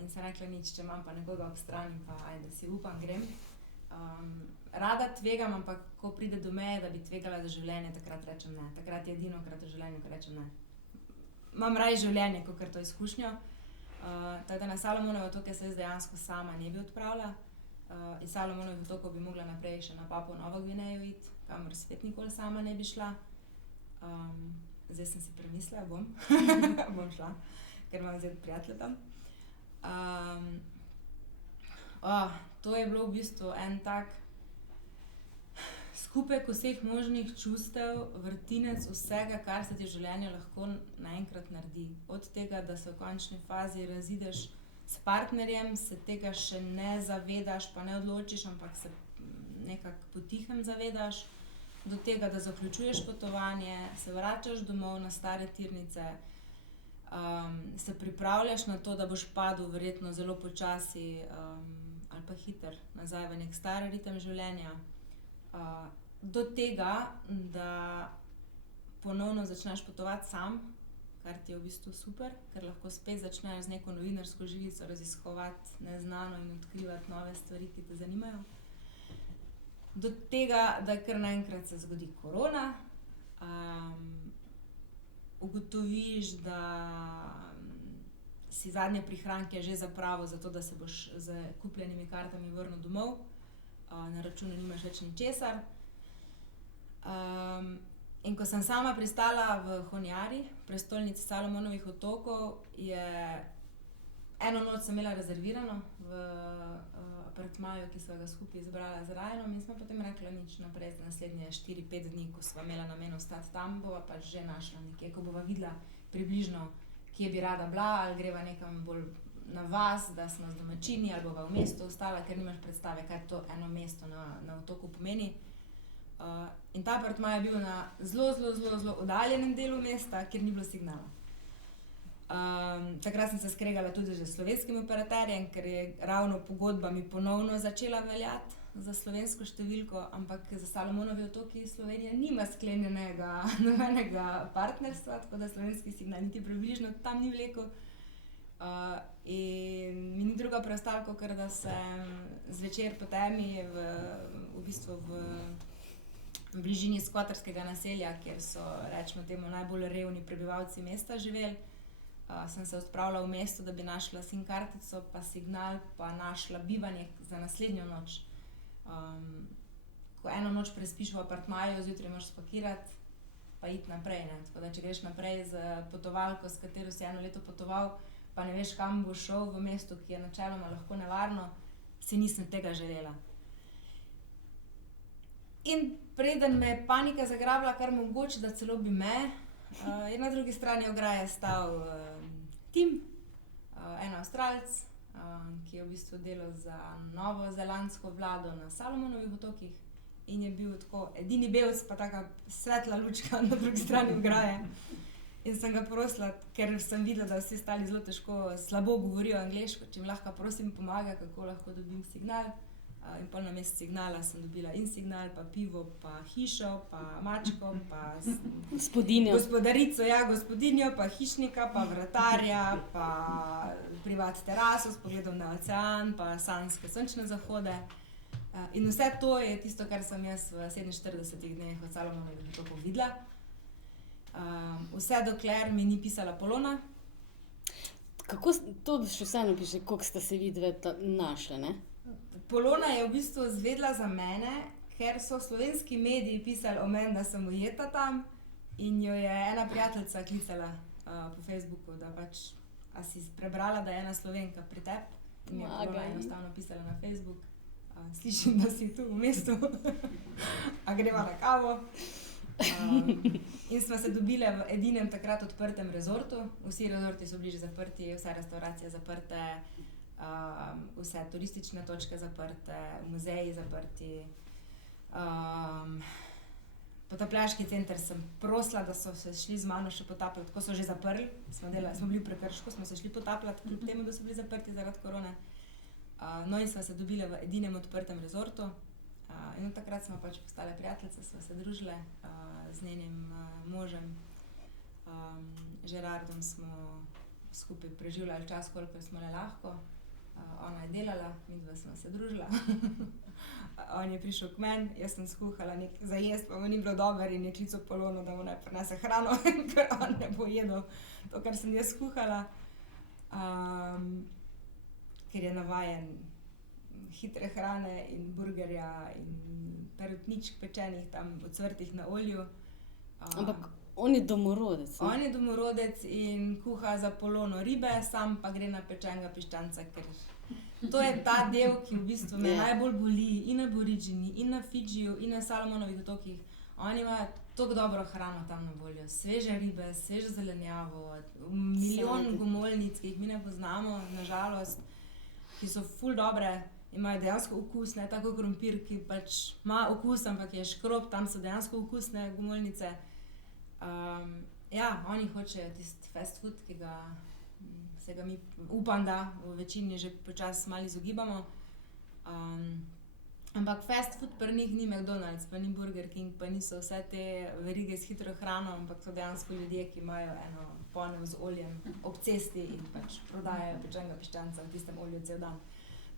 In sem rekla, nič, če imam pa nekoga ob strani, pa ajde, si upam, grem. Rada tvegam, ampak ko pride do meje, da bi tvegala za življenje, takrat rečem ne. Takrat je edinokrat v življenju, ko rečem ne. Imam raje življenje, kakor to izkušnjo. Tako da na Salomonove otoke se jaz dejansko sama ne bi odpravila. Iz Salomonovih otokov bi mogla naprej še na Papuo Novo Gvinejo iti, kamor spet nikoli sama ne bi šla. Zdaj sem si premislila, bom šla, ker imam zdaj prijatelje tam. To je bilo v bistvu en tak skupek vseh možnih čustev, vrtinec vsega, kar se ti v življenju lahko naenkrat naredi. Od tega, da se v končni fazi razideš s partnerjem, se tega še ne zavedaš, pa ne odločiš, ampak se nekako potihem zavedaš, do tega, da zaključuješ potovanje, se vračaš domov na stare tirnice, se pripravljaš na to, da boš padel verjetno zelo počasi ali pa hiter nazaj v nek star ritem življenja. Do tega, da ponovno začneš potovati sam, kar ti je v bistvu super, ker lahko spet začneš z neko novinarsko žilico raziskovati neznano in odkrivati nove stvari, ki te zanimajo. Do tega, da kar naenkrat se zgodi korona, ugotoviš, da si zadnje prihranke že zapravil, zato da se boš z kupljenimi kartami vrnil domov. na računu nimaš več ničesar. In ko sem sama pristala v Honiari, prestolnici Salomonovih otokov, eno noč sem imela rezervirano v apartmaju, ki sva ga skupaj izbrala z Ryanom, in smo potem rekla nič naprej za naslednje 4-5 dni, ko sva imela namen ostati tam, bova pač že našla nekje, ko bova videla približno, kje bi rada bila, ali greva nekam bolj na vas, da smo z domačini, ali bova v mestu ostala, ker nimaš predstave, kaj to eno mesto na otoku pomeni. In ta apartma je bil na zelo oddaljenem delu mesta, kjer ni bilo signala. Takrat sem se skregala tudi že s slovenskim operaterjem, ker je ravno pogodba mi ponovno začela veljati za slovensko številko, ampak za Salomonovi otoki Slovenija nima sklenjenega nobenega partnerstva, tako da slovenski signal niti približno tam ni vlekel. In mi ni druga preostala, kakor da sem zvečer po temi v bistvu v bližini skvoterskega naselja, kjer so, rečemo temu, najbolj revni prebivalci mesta živeli. Sem se odpravila v mesto, da bi našla SIM kartico, pa signal, pa našla bivanje za naslednjo noč. Ko eno noč prespiš v apartmaju, zjutraj moraš spakirati, pa iti naprej, ne. Tako da, če greš naprej z potovalko, s katero si eno leto potoval, pa ne veš, kam boš šel v mestu, ki je načeloma lahko nevarno, si nisem tega želela. In preden me je panika zagrabila, kar mogoče, da celo bi me, je na drugi strani ograje stal Tim, en Avstralec, ki je v bistvu delal za novozelandsko vlado na Salomonovih otokih in je bil tako edini belc, pa taka svetla lučka na drugi strani ograje. In sem ga prosila, ker sem videla, da vsi ostali zelo težko, slabo govorijo angleško, če mi lahko prosim pomaga, kako lahko dobim signal. In pol namesto signala sem dobila in signal, pa pivo, pa hišo, pa mačko, pa gospodarico, gospodinjo, pa hišnika, pa vratarja, pa privat teraso s pogledom na ocean, pa sanjske sončne zahode. In vse to je tisto, kar sem jaz v 47 dneh od Salomonovih otokov videla. Vse dokler mi ni pisala Polona. Kako to še vseeno piše, koliko sta se vidve našle, ne? Polona je v bistvu zvedela za mene, ker so slovenski mediji pisali o meni, da sem ujeta tam, in jo je ena prijateljica klicala po Facebooku, da pač, a si prebrala, da je ena Slovenka pri tebi, in mi je Polona enostavno pisala na Facebook. Slišim, da si tu v mestu, a greva na kavo. In smo se dobile v edinem takrat odprtem rezortu. Vsi rezorti so bili že zaprti, vse restauracije zaprte, vse turistične točke zaprte, muzeji zaprti. Potapljaški center sem prosila, da so se šli z mano še potapljati, ko so že zaprli. Smo bili v prekršku, smo se šli potapljati, kljub temu, da so bili zaprti zaradi korone. No in smo se dobile v edinem odprtem rezortu. In od takrat smo pač postale prijateljice, smo se družile z njenim možem. Gerardom smo skupaj preživljali čas, koliko smo le lahko. Ona je delala, midva smo se družila. On je prišel k meni, jaz sem skuhala nekaj za jesti, pa mu ni bilo dobro in je klical Polono, da mu naj prinese hrano, ker on ne bo jedel to, kar sem jaz skuhala. Ker je navajen hitre hrane in burgerja in perutničk pečenih tam ocvrtih na olju. Ampak on je domorodec, ne? On je domorodec in kuha za Polono ribe, sam pa gre na pečenega piščanca, ker to je ta del, ki v bistvu me najbolj boli in na Aboridžini, in na Fidžiju, in na Salomonovih otokih. Oni imajo tako dobro hrano tam na voljo, sveže ribe, svežo zelenjavo, milijon gomolnic, ki jih mi ne poznamo, nažalost, ki so ful dobre, imajo dejansko okus, ne tako krompir, ki pač ima okus, ampak je škrob, tam so dejansko okusne gomolnice. Oni hočejo tisti fast food, ki se ga mi, upam, da v večini že počasi malo izogibamo. Ampak fast food pri njih ni McDonald's, pa ni Burger King, pa niso vse te verige s hitro hrano, ampak so dejansko ljudje, ki imajo eno ponev z oljem ob cesti in pač prodajajo pečenega piščanca v tistem olju cel dan.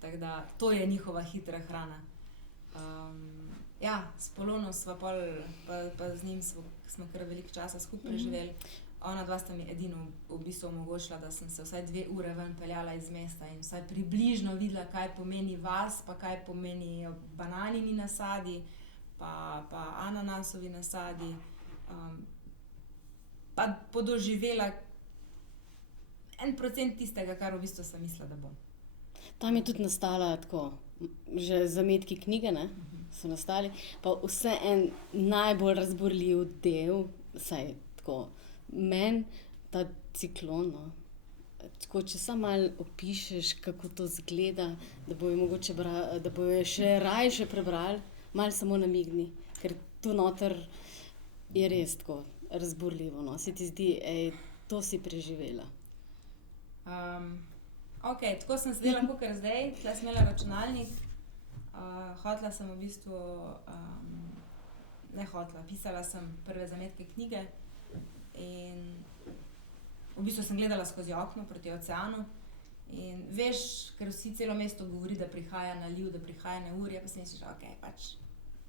Tako da to je njihova hitra hrana. S Polono sva pol, pa z njim smo kar veliko časa skupaj preživeli. ona dva sta mi edino v bistvu omogočila, da sem se vsaj 2 ure ven peljala iz mesta in vsaj približno videla, kaj pomeni vas, pa kaj pomeni bananini nasadi, pa ananasovi nasadi. Pa podoživela 1% tistega, kar v bistvu sem mislila, da bom. Tam je tudi nastala tako, že zametki knjige, ne, so nastali, pa vse en najbolj razburljiv del, vsaj tako, meni ta ciklon, no. Tako, če samo malo opišeš, kako to izgleda, da bojo mogoče da bojo še rajše prebrali, malo samo namigni, ker tu noter je res tako razburljivo, no. Se ti zdi, to si preživela. Ok, tako sem sedela kakor zdaj, tule sem imela računalnik, hotela sem v bistvu, pisala sem prve zametke knjige in v bistvu sem gledala skozi okno proti oceanu in veš, ker vsi celo mesto govori, da prihaja naliv, da prihaja neurje, pa si misliš, ok, pač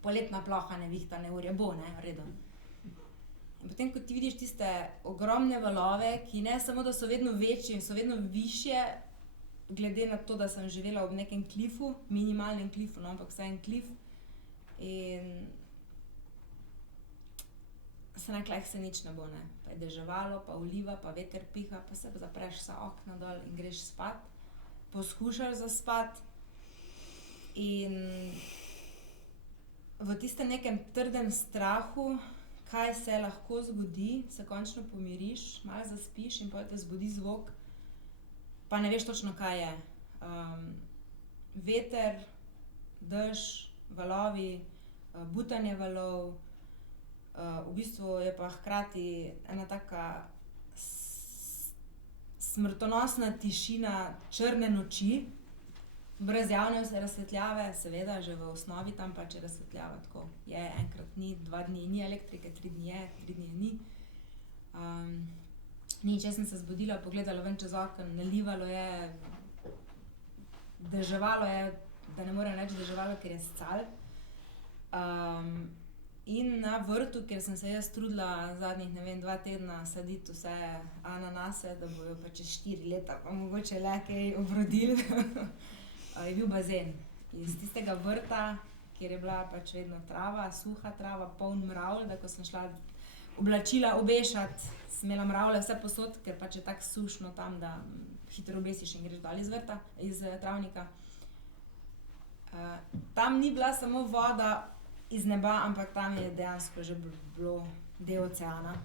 poletna ploha, nevihta, neurje bo, ne, v redu. In potem, ko ti vidiš tiste ogromne valove, ki ne samo, da so vedno večji in so vedno višje, glede na to, da sem živela ob nekem klifu, minimalnem klifu, no, ampak vsaj en klif. In sem rekla, se nič ne bo, ne. Pa je deževalo, pa oliva, pa veter piha, pa se zapreš vsa okna dol in greš spat. Poskušaš zaspati in v tistem nekem trdem strahu, kaj se lahko zgodi, se končno pomiriš, malo zaspiš in potem te zbudi zvok, pa ne veš točno, kaj je. Veter, dež, valovi, butanje valov, v bistvu je pa hkrati ena taka smrtonosna tišina črne noči, brez javne razsvetljave, seveda, že v osnovi tam pač je razsvetljava tako. Je, enkrat ni, 2 dni ni elektrike, 3 dni je, 3 dni je ni. Nič, jaz sem se zbudila, pogledala ven čez okno, nalivalo je, deževalo je, da ne morem reči deževalo, ker je scal. In na vrtu, kjer sem se jaz trudila zadnjih, 2 tedna saditi vse ananase, da bojo pa čez 4 leta pa mogoče le kaj obrodili, je bil bazen. Iz tistega vrta, kjer je bila pač vedno trava, suha trava, poln mravl, da ko sem šla oblačila obešati, sem imela mravlje vse posod, ker pač je tako sušno tam, da hitro obesiš in greš dol iz vrta, iz travnika. Tam ni bila samo voda iz neba, ampak tam je dejansko že bilo del oceana,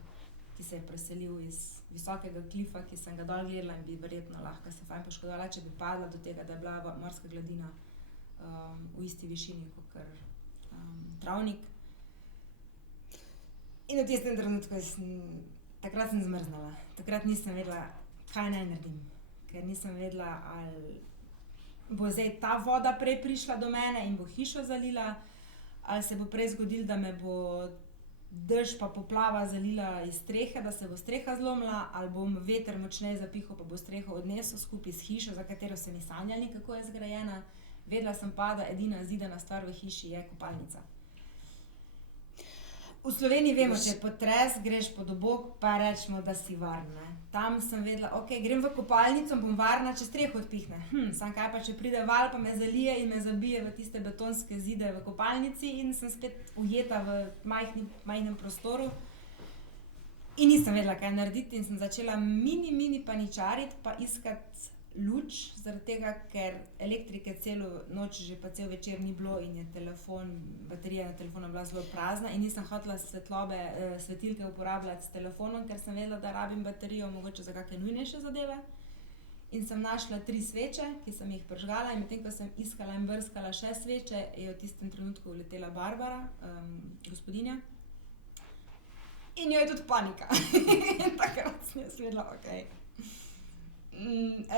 ki se je preselil iz visokega klifa, ki sem ga dol gledala in bi verjetno lahko se fajn poškodovala, če bi padla do tega, da je bila morska gladina v isti višini kakor travnik. In v tistem trenutku takrat sem zmrznala. Takrat nisem vedela, kaj naj naredim. Ker nisem vedela, ali bo zdaj ta voda prej prišla do mene in bo hišo zalila, ali se bo prej zgodilo, da me bo dež pa poplava zalila iz strehe, da se bo streha zlomila, ali bom veter močneje zapihal, pa bo streho odnesel skupaj s hišo, za katero se mi sanjali, kako je zgrajena. Vedela sem pa, da edina zidana stvar v hiši je kopalnica. V Sloveniji vemo, če je potres, greš pod obok, pa rečemo, da si varna. Tam sem vedela, ok, grem v kopalnico, bom varna, če streho odpihne. Samo kaj pa, če pride val, pa me zalije in me zabije v tiste betonske zide v kopalnici in sem spet ujeta v majhnem prostoru. In nisem vedela, kaj narediti in sem začela mini paničariti pa iskati luč, zaradi tega, ker elektrike celo noč že pa cel večer ni bilo in je baterija na telefonu bila zelo prazna in nisem hotela svetilke uporabljati s telefonom, ker sem vedela, da rabim baterijo mogoče za kakšne nujnejše zadeve. In sem našla 3 sveče, ki sem jih prižgala in medtem, ko sem iskala in brskala še sveče, je v tistem trenutku uletela Barbara, gospodinja. In jo je tudi panika. In takrat sem jaz vedela, ok.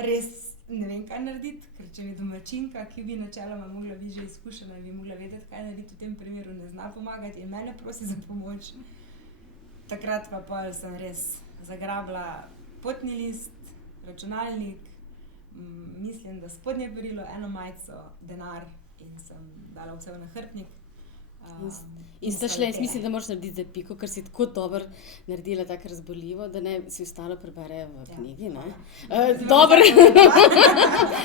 Res ne vem, kaj narediti, ker če mi domačinka, ki bi načeloma mogla biti že izkušena in bi mogla vedeti, kaj narediti, v tem primeru ne zna pomagati in mene prosi za pomoč. Takrat pa pol sem res zagrabila potni list, računalnik, mislim, da spodnje perilo, eno majico, denar in sem dala vse v nahrbtnik. In sta šle, jaz mislim, da moraš narediti zdaj piko, ker si tako dobro naredila tako razborljivo, da ne si ostalo prebere v knjigi, ne? Dobro,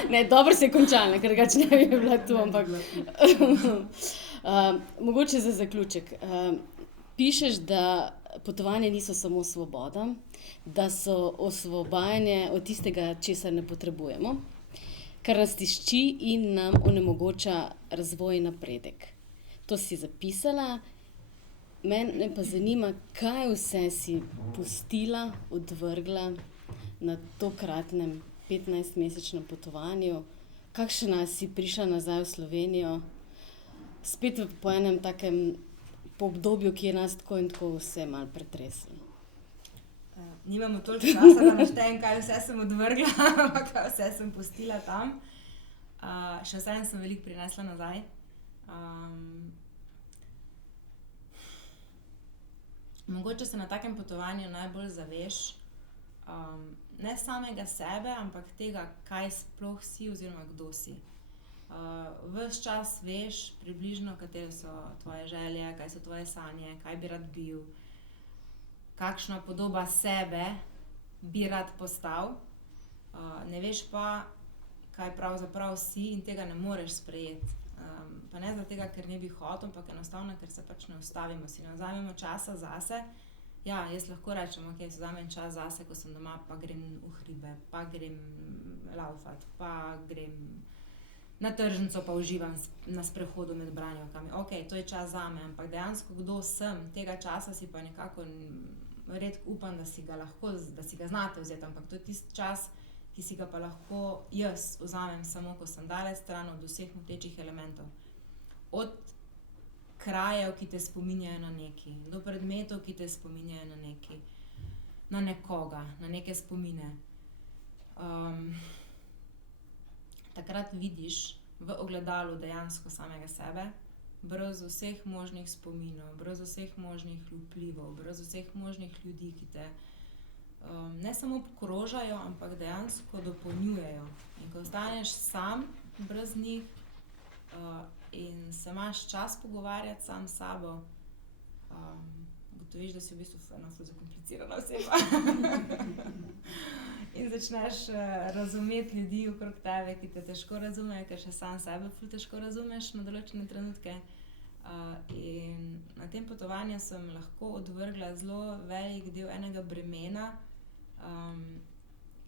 ne, dobro se je končala, ker drugače ne bi bila tu, ampak mogoče za zaključek. Pišeš, da potovanja niso samo svoboda, da so osvobajanje od tistega, česar ne potrebujemo, kar nas tišči in nam onemogoča razvoj in napredek. To si zapisala, mene pa zanima, kaj vse si pustila, odvrgla na tokratnem 15-mesečnem potovanju, kakšna si prišla nazaj v Slovenijo, spet po enem takem po obdobju, ki je nas tako in tako vse malo pretreslo. Nimamo toliko časa, da naštejem, kaj vse sem odvrgla, ampak kaj vse sem pustila tam. Še vseeno sem veliko prinesla nazaj. Mogoče se na takem potovanju najbolj zaveš ne samega sebe, ampak tega, kaj sploh si oziroma kdo si. Ves čas veš približno, katere so tvoje želje, kaj so tvoje sanje, kaj bi rad bil, kakšna podoba sebe bi rad postal. Ne veš pa, kaj pravzaprav si in tega ne moreš sprejeti. Pa ne zaradi tega, ker ne bi hotel, ampak enostavno, ker se pač ne ustavimo, si ne vzamemo časa zase. Ja, jaz lahko rečem, ok, si vzamem čas zase, ko sem doma, pa grem v hribe, pa grem laufat, pa grem na tržnico, pa uživam na sprehodu med branjevkami. Ok, to je čas zame, ampak dejansko kdo sem, tega časa si pa nekako redko upam, da si ga znate vzeti, ampak to je tisti čas, ki si ga pa lahko jaz vzamem samo, ko sem daleč stran od vseh motečih elementov. Od krajev, ki te spominjajo na nekaj, do predmetov, ki te spominjajo na nekaj, na nekoga, na neke spomine. Takrat vidiš v ogledalu dejansko samega sebe, brez vseh možnih spominov, brez vseh možnih vplivov, brez vseh možnih ljudi, ki te ne samo obkrožajo, ampak dejansko dopolnjujejo. In ko ostaneš sam, brez njih, in se imaš čas pogovarjati sam s sabo, ugotoviš, da si v bistvu ena ful zakomplicirana oseba. In začneš razumeti ljudi okrog tebe, ki te težko razumejo, ker še sam sebe ful težko razumeš na določene trenutke. In na tem potovanju sem lahko odvrgla zelo velik del enega bremena,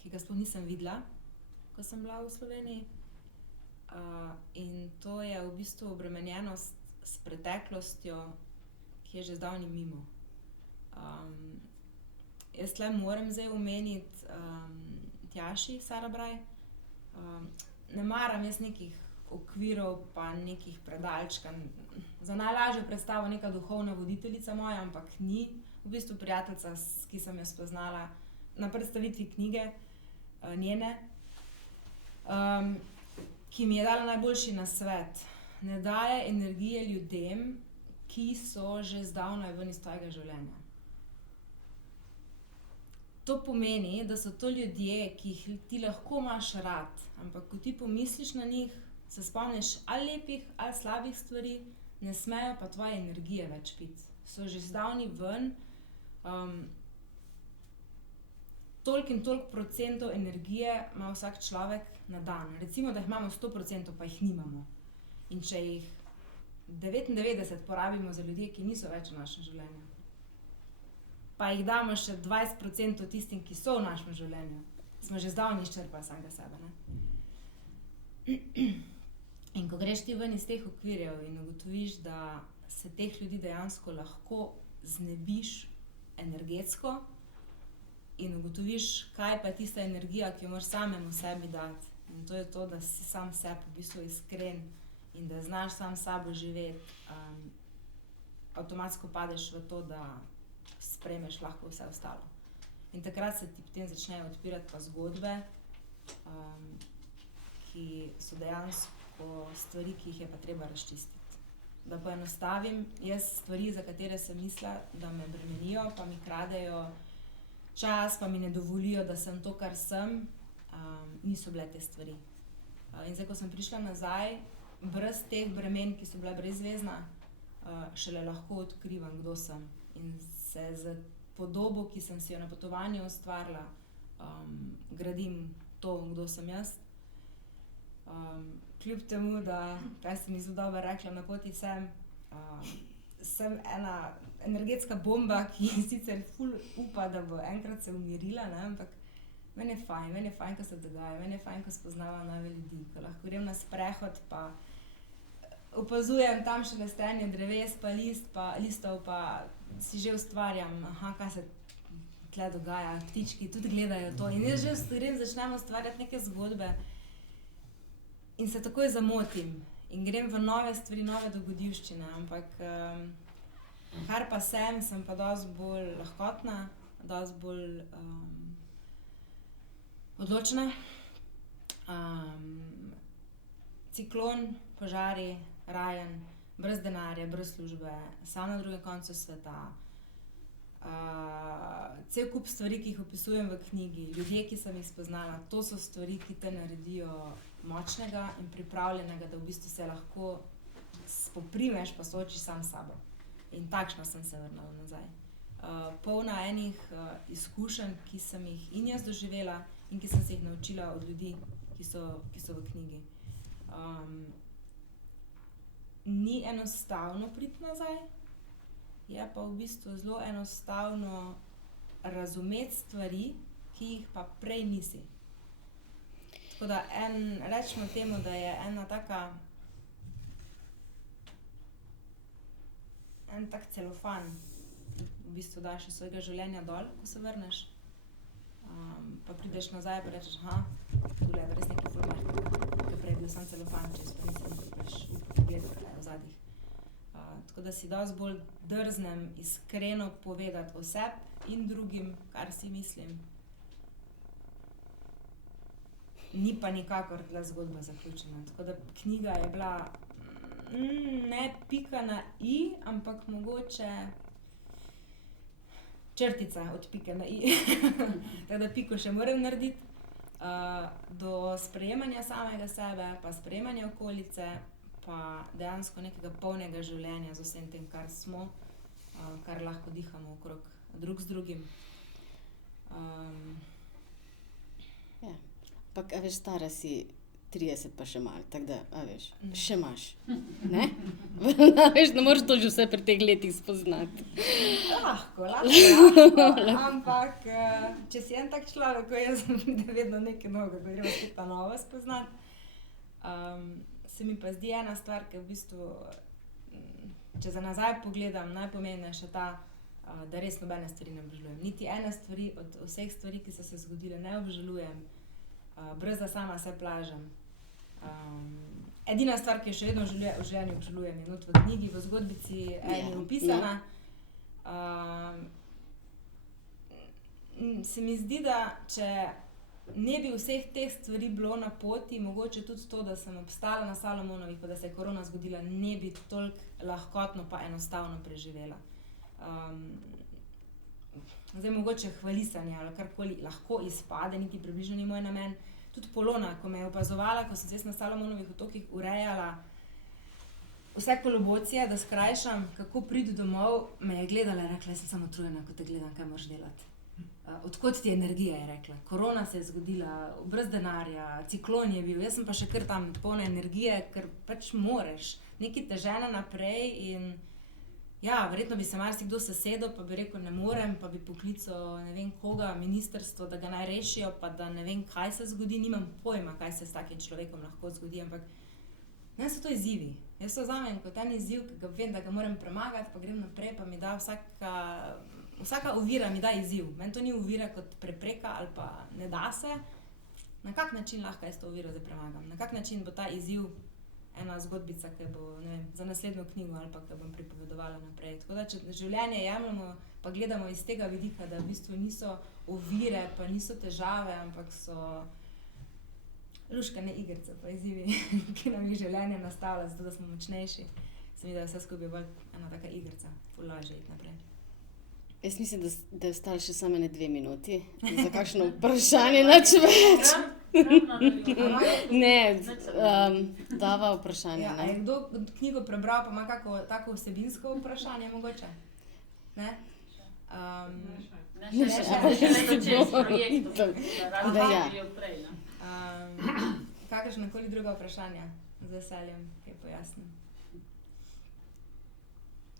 ki ga sploh nisem videla, ko sem bila v Sloveniji. In to je v bistvu obremenjenost s preteklostjo, ki je že zdavnaj mimo. Jaz tle moram zdaj omeniti Tjaši Sarabraj. Ne maram jaz nekih okvirov pa nekih predalčkanj. Za najlažjo predstavo neka duhovna voditeljica moja, ampak ni. V bistvu prijateljica, ki sem jo spoznala na predstavitvi knjige njene, ki mi je dala najboljši nasvet. Ne daje energije ljudem, ki so že zdavnaj ven iz tvojega življenja. To pomeni, da so to ljudje, ki jih ti lahko imaš rad, ampak ko ti pomisliš na njih, se spomniš ali lepih ali slabih stvari, ne smejo pa tvoje energije več piti. So že zdavnaj ven. Toliko in toliko procentov energije ima vsak človek na dan. Recimo, da jih imamo 100%, pa jih nimamo. In če jih 99 porabimo za ljudje, ki niso več v našem življenju, pa jih damo še 20% tistim, ki so v našem življenju, smo že zdavnaj izčrpali samega sebe, ne? In ko greš ti ven iz teh okvirjev in ugotoviš, da se teh ljudi dejansko lahko znebiš energetsko in ugotoviš, kaj pa je tista energija, ki jo moraš samemu sebi dati. In to je to, da si sam sebi v bistvu iskren in da znaš sam s sabo živeti, avtomatsko padeš v to, da sprejmeš lahko vse ostalo. In takrat se ti potem začnejo odpirati pa zgodbe, ki so dejansko stvari, ki jih je pa treba razčistiti. Da poenostavim, jaz stvari, za katere sem mislila, da me bremenijo, pa mi kradejo čas, pa mi ne dovolijo, da sem to, kar sem, niso bile te stvari. In zdaj, ko sem prišla nazaj, brez teh bremen, ki so bila brezvezna, šele lahko odkrivam, kdo sem. In se z podobo, ki sem si jo na potovanju ustvarila, gradim to, kdo sem jaz. Kljub temu, da, kaj sem zelo dobro rekla, na poti sem ena energetska bomba, ki sicer ful upa, da bo enkrat se umirila, ne, ampak meni je fajn, ko se dogaja, meni je fajn, ko spoznavam nove ljudi, ko lahko grem na sprehod, pa opazujem tam še lestenje dreves, pa listov, pa si že ustvarjam, kaj se tle dogaja, ptički tudi gledajo to in jaz že začnem ustvarjati neke zgodbe in se takoj zamotim in grem v nove stvari, nove dogodivščine, ampak kar pa sem pa dosti bolj lahkotna, dosti bolj odločna. Ciklon, požari, Ryan, brez denarja, brez službe, sam na drugem koncu sveta. Cel kup stvari, ki jih opisujem v knjigi, ljudje, ki sem jih spoznala, to so stvari, ki te naredijo močnega in pripravljenega, da v bistvu se lahko spoprimeš pa soočiš sam s sabo. In takšna sem se vrnila nazaj. Polna enih izkušenj, ki sem jih in jaz doživela in ki sem se jih naučila od ljudi, ki so v knjigi. Ni enostavno priti nazaj, je pa v bistvu zelo enostavno razumeti stvari, ki jih pa prej nisi. Tako da rečemo temu, da je en tak celofan, v bistvu daš iz svojega življenja dol, ko se vrneš, pa prideš nazaj pa rečeš, tule je res nekaj ful mehkega, ker prej je bil sam celofan, čez pa nisem pogledal v zadnjih. Tako da si dosti bolj drznem iskreno povedati o sebi in drugim, kar si mislim. Ni pa nikakor tla zgodba zaključena. Tako da knjiga je bila ne pika na i, ampak mogoče črtica od pike na i. Tako da piko še moram narediti. Do sprejemanja samega sebe, pa sprejemanja okolice, pa dejansko nekega polnega življenja z vsem tem, kar smo, kar lahko dihamo okrog drug z drugim. Ampak, a veš, stara si 30 pa še malo, tako da, a veš, še imaš, ne? A veš, ne moreš to že vse pri teh letih spoznati. Lahko, ampak če si en tak človek, ko jaz da vedno nekaj novega, ko gremo spet pa novo spoznati, se mi pa zdi ena stvar, ki v bistvu, če za nazaj pogledam, najpomembnejša ta, da res nobene stvari ne obžalujem. Niti ene stvari od vseh stvari, ki so se zgodile, ne obžalujem, brez da sama se plažem. Edina stvar, ki jo še vedno v življenju obžalujem, je not v knjigi, v zgodbici eni opisana. Se mi zdi, da če ne bi vseh teh stvari bilo na poti, mogoče tudi to, da sem obstala na Salomonovih, pa da se je korona zgodila, ne bi toliko lahkotno pa enostavno preživela. Zdaj mogoče hvalisanje ali karkoli lahko izpade, niti približno ni moj namen. Tudi Polona, ko me je opazovala, ko sem se na Salomonovih otokih urejala vse kolobocije, da skrajšam, kako priti domov, me je gledala in rekla, jaz sem samo utrujena, ko te gledam, kaj moraš delati. Odkot ti energija, je rekla. Korona se je zgodila, brez denarja, ciklon je bil, jaz sem pa še kar tam polna energije, ker pač moreš. Nekaj te žene naprej in ja, verjetno bi se marsikdo sesedel, pa bi rekel, ne morem, pa bi poklical ne vem koga, ministrstvo, da ga naj rešijo, pa da ne vem, kaj se zgodi, nimam pojma, kaj se s takim človekom lahko zgodi, ampak ne so to izzivi. Jaz to vzamem kot en izziv, ki ga vem, da ga moram premagati, pa grem naprej, pa mi da vsaka ovira mi da izziv. Meni to ni ovira kot prepreka ali pa ne da se. Na kak način lahko jaz to oviro zdaj premagam? Na kak način bo ta izziv ena zgodbica, ki bo, ne vem, za naslednjo knjigo ali pa ki bom pripovedovala naprej. Tako da, če življenje jemljemo, pa gledamo iz tega vidika, da v bistvu niso ovire, pa niso težave, ampak so luškane igrice, pa izzivi, ki nam jih življenje nastavlja, zato da smo močnejši. Se mi da vse skupaj bolj ena taka igrica, ful lažje iti naprej. Jaz mislim, da je ostalo še samo 2 minuti za kakšno vprašanje, nič več. Ne, dava vprašanje. Ja, a je kdo knjigo prebral, pa ima kako tako vsebinsko vprašanje mogoče? Ne? Ne, še čez projektom, Da, ja. prej. Kakršnakoli druga vprašanja? Z veseljem, kaj pojasnim.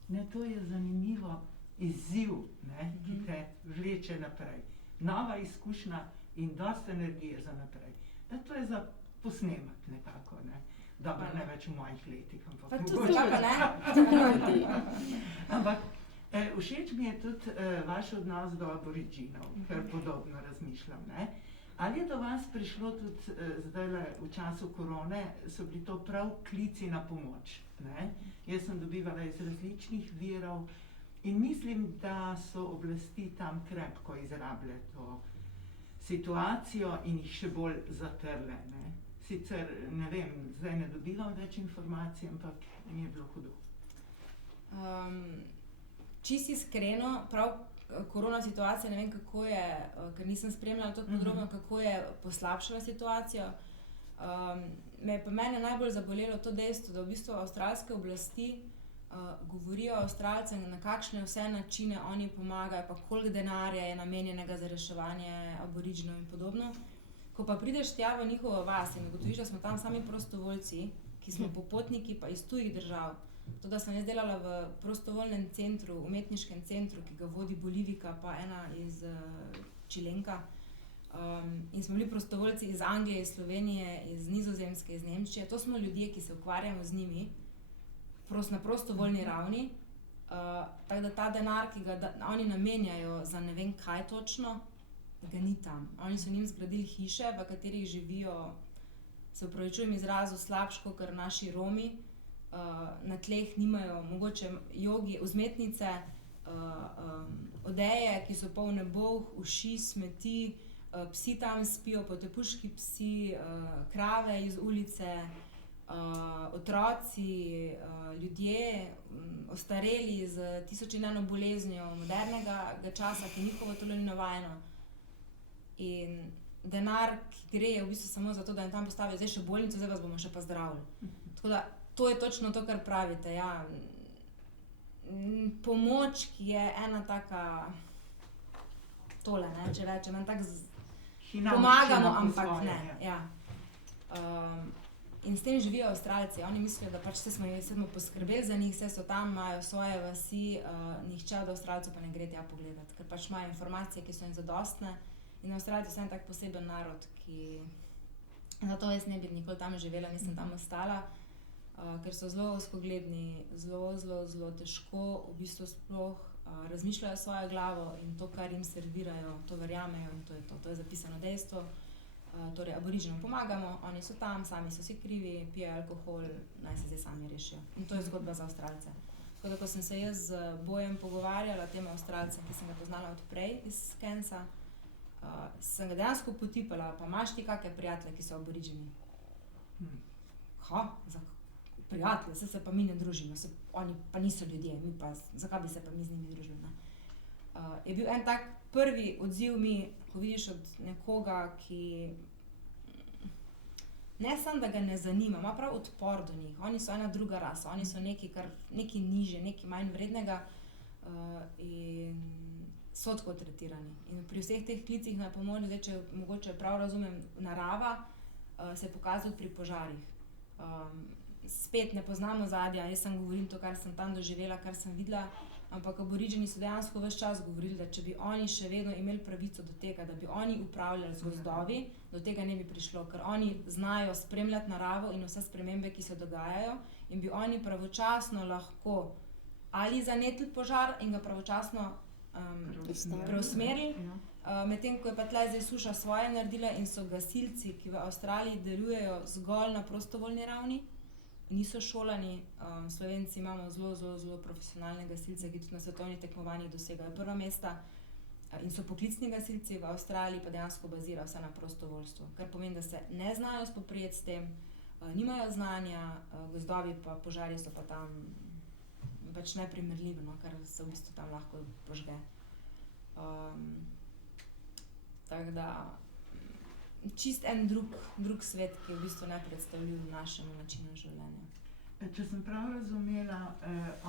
Ne, to je zanimivo izziv, ne, ki te vleče naprej. Nova izkušnja in dosti energije za naprej. Ja, to je za posnemak nekako, ne. Dobro, ne več v mojih letih, ampak Pa mogoče. tudi čaka, ne? Ampak všeč mi je tudi vaš odnos do aboriginov, ker podobno razmišljam, ne. Ali je do vas prišlo tudi zdajle v času korone, so bili to prav klici na pomoč, ne? Jaz sem dobivala iz različnih virov in mislim, da so oblasti tam krepko izrabile to situacijo in jih še bolj zatrle, ne. Sicer, ne vem, zdaj ne dobivam več informacij, ampak mi je bilo hudo. Čisto iskreno, prav korona situacija, ne vem kako je, ker nisem spremljala tako podrobno, kako je poslabšala situacijo. Me je pa mene najbolj zabolelo to dejstvo, da v bistvu avstralske oblasti govorijo Avstralcem, na kakšne vse načine oni pomagajo, pa koliko denarja je namenjenega za reševanje aboriginov in podobno. Ko pa prideš tja v njihovo vas in ugotoviš, da smo tam sami prostovoljci, ki smo popotniki pa iz tujih držav. To, da sem jaz delala v prostovoljnem centru, umetniškem centru, ki ga vodi Bolivika, pa ena iz Čilenka. In smo bili prostovoljci iz Anglije, iz Slovenije, iz Nizozemske, iz Nemčije. To smo ljudje, ki se ukvarjamo z njimi na prostovoljni ravni. Tako da ta denar, ki ga oni namenjajo za ne vem kaj točno, ga ni tam. Oni so njim zgradili hiše, v katerih živijo, se opravičujem izrazu, slabše kakor naši Romi. Na tleh nimajo mogoče jogi, vzmetnice, odeje, ki so polne bolh, uši, smeti, psi tam spijo, potepuški psi, krave iz ulice, otroci, ljudje, ostareli z 1001 boleznijo modernega časa, ki njihovo telo ni navajeno. In denar, ki gre, je v bistvu samo zato, da jim tam postavijo zdaj še bolnico, zdaj vas bomo še pa zdravili. Tako da to je točno to, kar pravite, ja. Pomoč, ki je ena taka tole, ne, če rečem, en tak pomagamo, ampak ne, ja. In s tem živijo Avstralci, oni mislijo, da pač smo poskrbeli za njih, vse so tam, imajo svoje vasi, nihče od Avstralcev pa ne gre tja pogledati, ker pač imajo informacije, ki so jim zadostne in Avstralci so en tak poseben narod, ki zato jaz ne bi nikoli tam živela, nisem tam ostala, ker so zelo ozkogledni, zelo težko v bistvu sploh razmišljajo svojo glavo in to, kar jim servirajo, to verjamejo in to je to. To je zapisano dejstvo. Torej, aboriginom pomagamo, oni so tam, sami so si krivi, pijejo alkohol, naj se zdaj sami rešijo. In to je zgodba za Avstralce. Tako da, ko sem se jaz z Bojem pogovarjala, tem Avstralcem, ki sem ga poznala od prej iz Kensa, sem ga dejansko potipala, pa imaš ti kakšne prijatelje, ki so aborigini? Prijatelje, se pa mi ne družimo, oni pa niso ljudje, mi pa, zakaj bi se pa mi z njimi družili, ne? Je bil en tak prvi odziv mi, ko vidiš od nekoga, ki ne samo, da ga ne zanima, ima prav odpor do njih. Oni so ena druga rasa, oni so nekaj nižje, nekaj manj vrednega in so tako tretirani. In pri vseh teh klicih na pomoč, zdaj, če mogoče prav razumem, narava se je pokazala pri požarih. Spet ne poznam ozadja, jaz sem govorim to, kar sem tam doživela, kar sem videla, ampak aborigini so dejansko ves čas govorili, da če bi oni še vedno imeli pravico do tega, da bi oni upravljali z gozdovi, do tega ne bi prišlo, ker oni znajo spremljati naravo in vse spremembe, ki se dogajajo in bi oni pravočasno lahko ali zanetili požar in ga pravočasno preusmerili, medtem ko je pa tle zdaj suša svoje naredila in so gasilci, ki v Avstraliji delujejo zgolj na prostovoljni ravni, niso šolani, Slovenci imamo zelo profesionalne gasilce, ki tudi na svetovnih tekmovanjih dosegajo prva mesta in so poklicni gasilci, v Avstraliji pa dejansko bazira vse na prostovoljstvu, kar pomeni, da se ne znajo spoprijeti s tem, nimajo znanja, gozdovi pa požari so pa tam pač neprimerljivi, no, kar se v bistvu tam lahko požge. Tako da čist en drug svet, ki je v bistvu nepredstavljiv našemu načinu življenja. Če sem prav razumela,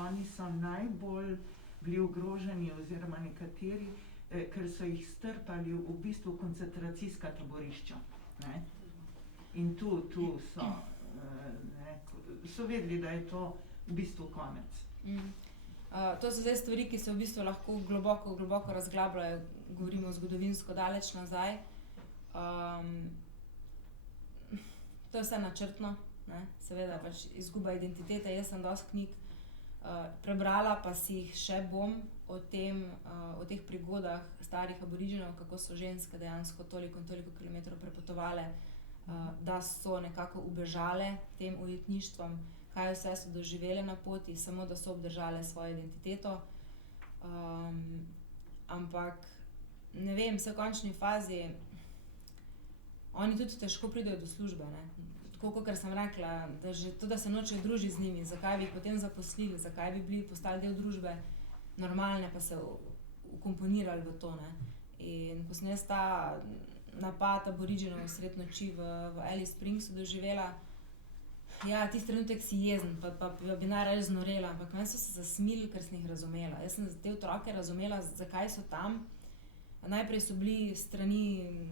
oni so najbolj bili ogroženi oziroma nekateri, ker so jih strpali v bistvu koncentracijska taborišča. Ne? In tu so, so vedeli, da je to v bistvu konec. To so zdaj stvari, ki se v bistvu lahko globoko razglabljajo, govorimo zgodovinsko daleč nazaj. To je vse načrtno, ne? Seveda pač izguba identitete. Jaz sem dosti knjig prebrala, pa si jih še bom o teh prigodah starih aboriginov, kako so ženske dejansko toliko in toliko kilometrov prepotovale, da so nekako ubežale tem ujetništvom, kaj vse so doživele na poti, samo da so obdržale svojo identiteto. Ampak, ne vem, v končni fazi, oni tudi težko pridejo do službe, ne? Tako, kot sem rekla, da že to, da se nočejo družiti z njimi, zakaj bi jih potem zaposlili, zakaj bi bili postali del družbe normalne, pa se ukomponirali v to, ne? In ko sem jaz ta napad aboriginov sred noči v Alice Springsu doživela, ja, tisti trenutek si jezen, pa bi najraje znorela, ampak meni so se zasmilili, ker sem jih razumela. Jaz sem te otroke razumela, zakaj so tam. Najprej so bili strani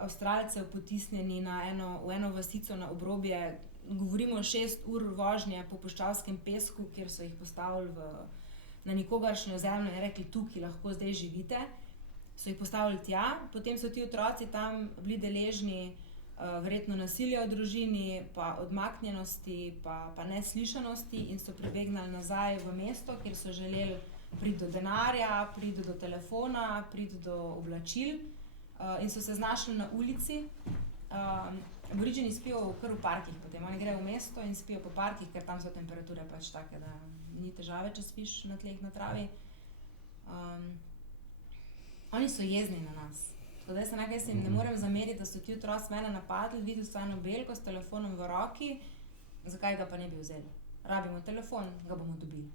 Avstralcev potisnjeni v eno vasico na obrobje, govorimo 6 ur vožnje po puščavskem pesku, kjer so jih postavili na nikogaršnjo zemljo in rekli, tukaj lahko zdaj živite. So jih postavili tja, potem so ti otroci tam bili deležni verjetno nasilja v družini, pa odmaknjenosti, pa neslišanosti in so pribegnili nazaj v mesto, kjer so želeli priti do denarja, priti do telefona, priti do oblačil. In so se znašli na ulici. Aborigini spijo kar v parkih potem, oni grejo v mesto in spijo po parkih, ker tam so temperature pač take, da ni težave, če spiš na tleh na travi. Oni so jezni na nas. Tako da jaz se jim ne morem zameriti, da so ti otroci mene napadli, videli so eno belko s telefonom v roki, zakaj ga pa ne bi vzeli? Rabimo telefon, ga bomo dobili.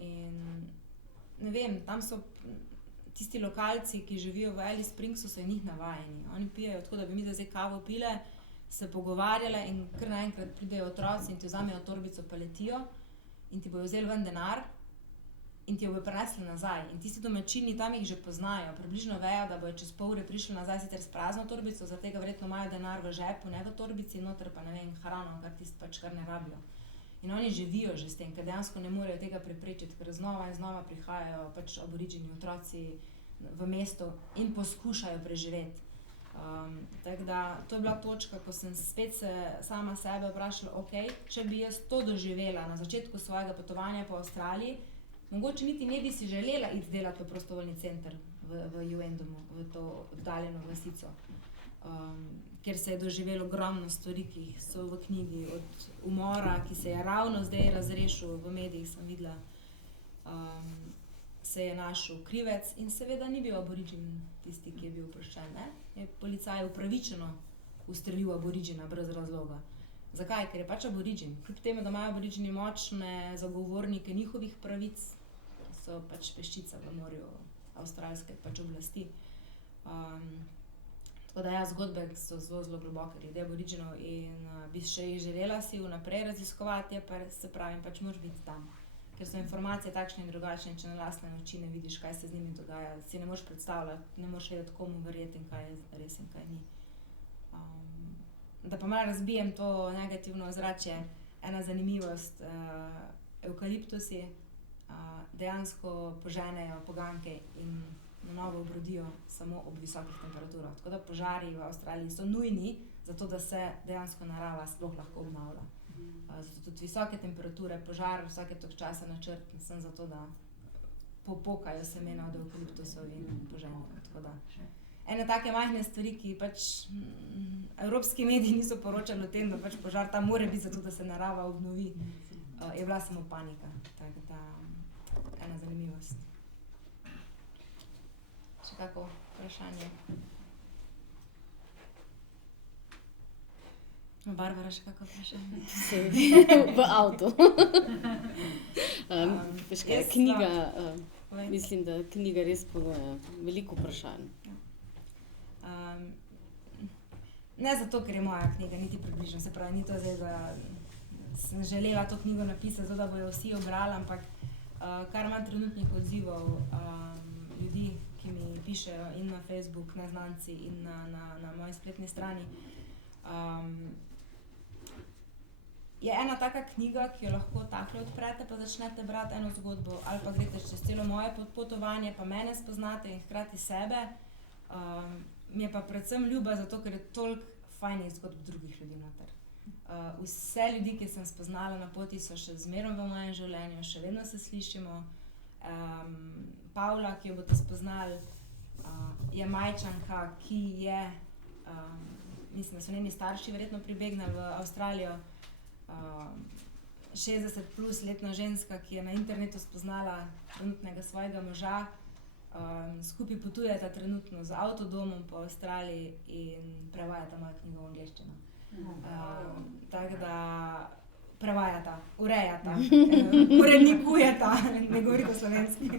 In ne vem, tam so tisti lokalci, ki živijo v Alice Springsu, so njih navajeni. Oni pijejo tako, da bi mi zdaj kavo pile, se pogovarjale in kar naenkrat pridejo otroci in ti vzamejo torbico pa letijo in ti bojo vzeli ven denar in ti jo bojo prinesli nazaj. In tisti domačini tam jih že poznajo, približno vejo, da bojo čez pol ure prišli nazaj sicer s prazno torbico, za tega verjetno imajo denar v žepu, ne v torbici, noter pa ne vem, hrano, kar tisti pač kar ne rabijo. In oni živijo že s tem, ker dejansko ne morejo tega preprečiti, ker znova in znova prihajajo pač aborigini otroci v mesto in poskušajo preživeti. Tako da, to je bila točka, ko sem spet se sama sebe vprašala, ok, če bi jaz to doživela na začetku svojega potovanja po Avstraliji, mogoče niti ne bi si želela iti delati v prostovoljni center v Juendomu, v to oddaljeno vasico. Ker se je doživelo ogromno stvari, ki so v knjigi, od umora, ki se je ravno zdaj razrešil, v medijih sem videla, se je našel krivec in seveda ni bil aborigin tisti, ki je bil oproščen, ne? Je policaj upravičeno ustrelil aborigina brez razloga. Zakaj? Ker je pač aborigin. Kljub temu, da imajo aborigini močne zagovornike njihovih pravic, so pač peščica v morju avstralske pač oblasti. Tako da ja, zgodbe so zelo globoke glede aboriginov in bi še jih želela si vnaprej raziskovati, pa se pravim, pač moraš biti tam. Ker so informacije takšne in drugačne, če na lastne oči ne vidiš, kaj se z njimi dogaja, si ne moreš predstavljati, ne moreš vedeti, komu verjeti in kaj je res in kaj ni. Da pa malo razbijem to negativno ozračje, ena zanimivost, evkaliptusi dejansko poženejo poganjke in na novo obrodijo samo ob visokih temperaturah. Tako da požari v Avstraliji so nujni, zato da se dejansko narava sploh lahko obnavlja. Zato tudi visoke temperature, požar vsake toliko časa načrten, sem zato, da popokajo semena od evkaliptusov in poženejo. Tako da ene take majhne stvari, ki pač evropski mediji niso poročali o tem, da pač požar tam mora biti zato, da se narava obnovi, je bila samo panika. Tako da ena zanimivost. Še kako vprašanje? Barbara, še kako vprašanje? V avtu. Veš kaj, knjiga, mislim, da knjiga res ponuja veliko vprašanj. ne zato, ker je moja knjiga, niti približno, se pravi, ni to zdaj, da sem želela to knjigo napisati, zato da bojo vsi obrali, ampak kar imam trenutnih odzivov ljudi, ki mi pišejo in na Facebook, neznanci in na moji spletni strani, je ena taka knjiga, ki jo lahko takle odprete, pa začnete brati eno zgodbo, ali pa greste čez celo moje potovanje, pa mene spoznate in hkrati sebe. Mi je pa predvsem ljuba zato, ker je toliko fajnih zgodb drugih ljudi noter. Vse ljudi, ki sem spoznala na poti, so še zmerom v mojem življenju, še vedno se slišimo. Pavla, ki jo boste spoznali, je Majčanka, ki je, mislim, da so njeni starši verjetno pribegnili v Avstralijo, 60 plus letna ženska, ki je na internetu spoznala trenutnega svojega moža, skupaj potujeta trenutno z avtodomom po Avstraliji in prevajata mojo knjigo v angleščino. Tako da prevajata, urejata, urednikujeta, ne govori po slovenski.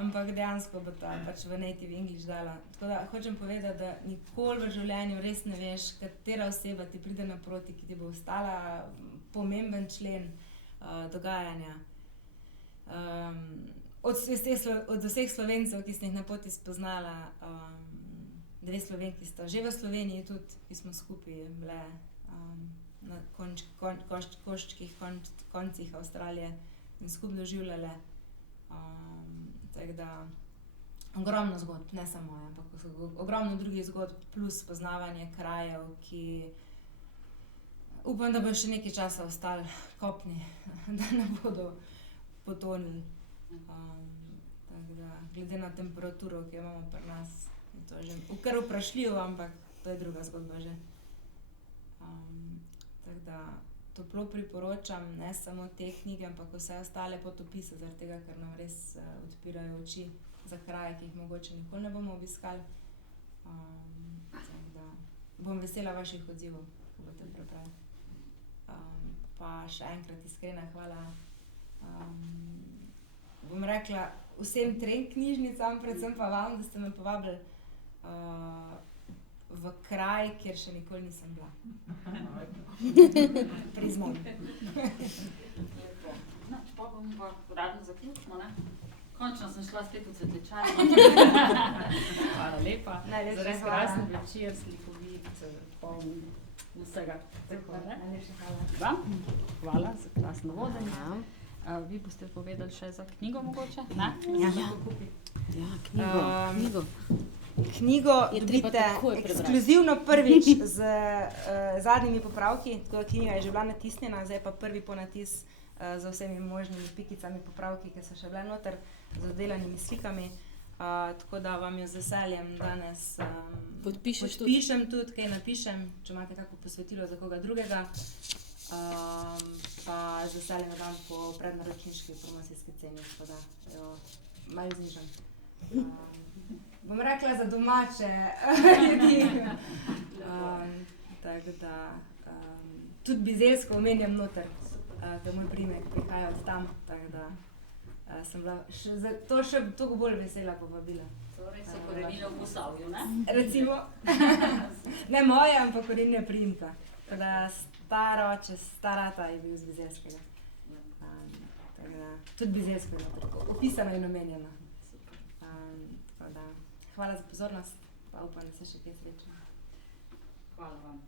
Ampak dejansko bo ta pač v native English dala. Tako da hočem povedati, da nikoli v življenju res ne veš, katera oseba ti pride naproti, ki ti bo ostala pomemben člen dogajanja. Od vseh Slovencev, ki sem jih na poti spoznala, 2 Slovenki sta že v Sloveniji tudi, ki smo skupaj bile na koščkih koncih Avstralije in skupaj doživljale. Tako da ogromno zgodb, ne samo moja, ampak ogromno drugih zgodb plus poznavanje krajev, ki upam, da bo še nekaj časa ostali kopni, da ne bodo potonili. Tako da glede na temperaturo, ki jo imamo pri nas, je to že kar vprašljivo, ampak to je druga zgodba že. Tako da toplo priporočam ne samo te knjige, ampak vse ostale potopise, zaradi tega, ker nam res odpirajo oči za kraje, ki jih mogoče nikoli ne bomo obiskali. Tako da bom vesela vaših odzivov, ko boste prebrali. Pa še enkrat iskrena hvala. Bom rekla vsem 3 knjižnicam, predvsem pa vam, da ste me povabili v kraj, kjer še nikoli nisem bila. Priznam. No, pa bomo pa uradno zaključimo, ne? Končno sem šla spet v cvetličarno. Hvala lepa. Najlepša za res hvala. krasen večer, slikovit, poln vsega. Najlepša hvala. Hvala za krasno vodenje. Vi boste povedali še za knjigo mogoče? Ne? Knjigo. Knjigo Je treba dobite takoj prebrati. ekskluzivno prvič z zadnjimi popravki, tako da knjiga je že bila natisnjena, zdaj pa prvi ponatis z vsemi možnimi pikicami, popravki, ki so še bile noter, z oddelanimi slikami. Tako da vam jo z veseljem danes podpišem tudi, kaj napišem, če imate kako posvetilo za koga drugega. Pa z veseljem dam po prednaročniški promocijski ceni, tako da jo malo znižam. Bom rekla za domače ljudi. Tako da tudi Bizeljsko omenjam noter, da moj priimek prihaja od tam, tako da sem bila še toliko bolj vesela povabila. Torej so korenine v Posavju, ne? Recimo, ne moje, ampak korenine priimka. Tako da staroče, starata je bil z Bizeljskega. Tako da tudi Bizeljsko je noter, opisano in omenjeno. Tako da hvala za pozornost, pa upam, da se še kaj srečamo. Hvala vam.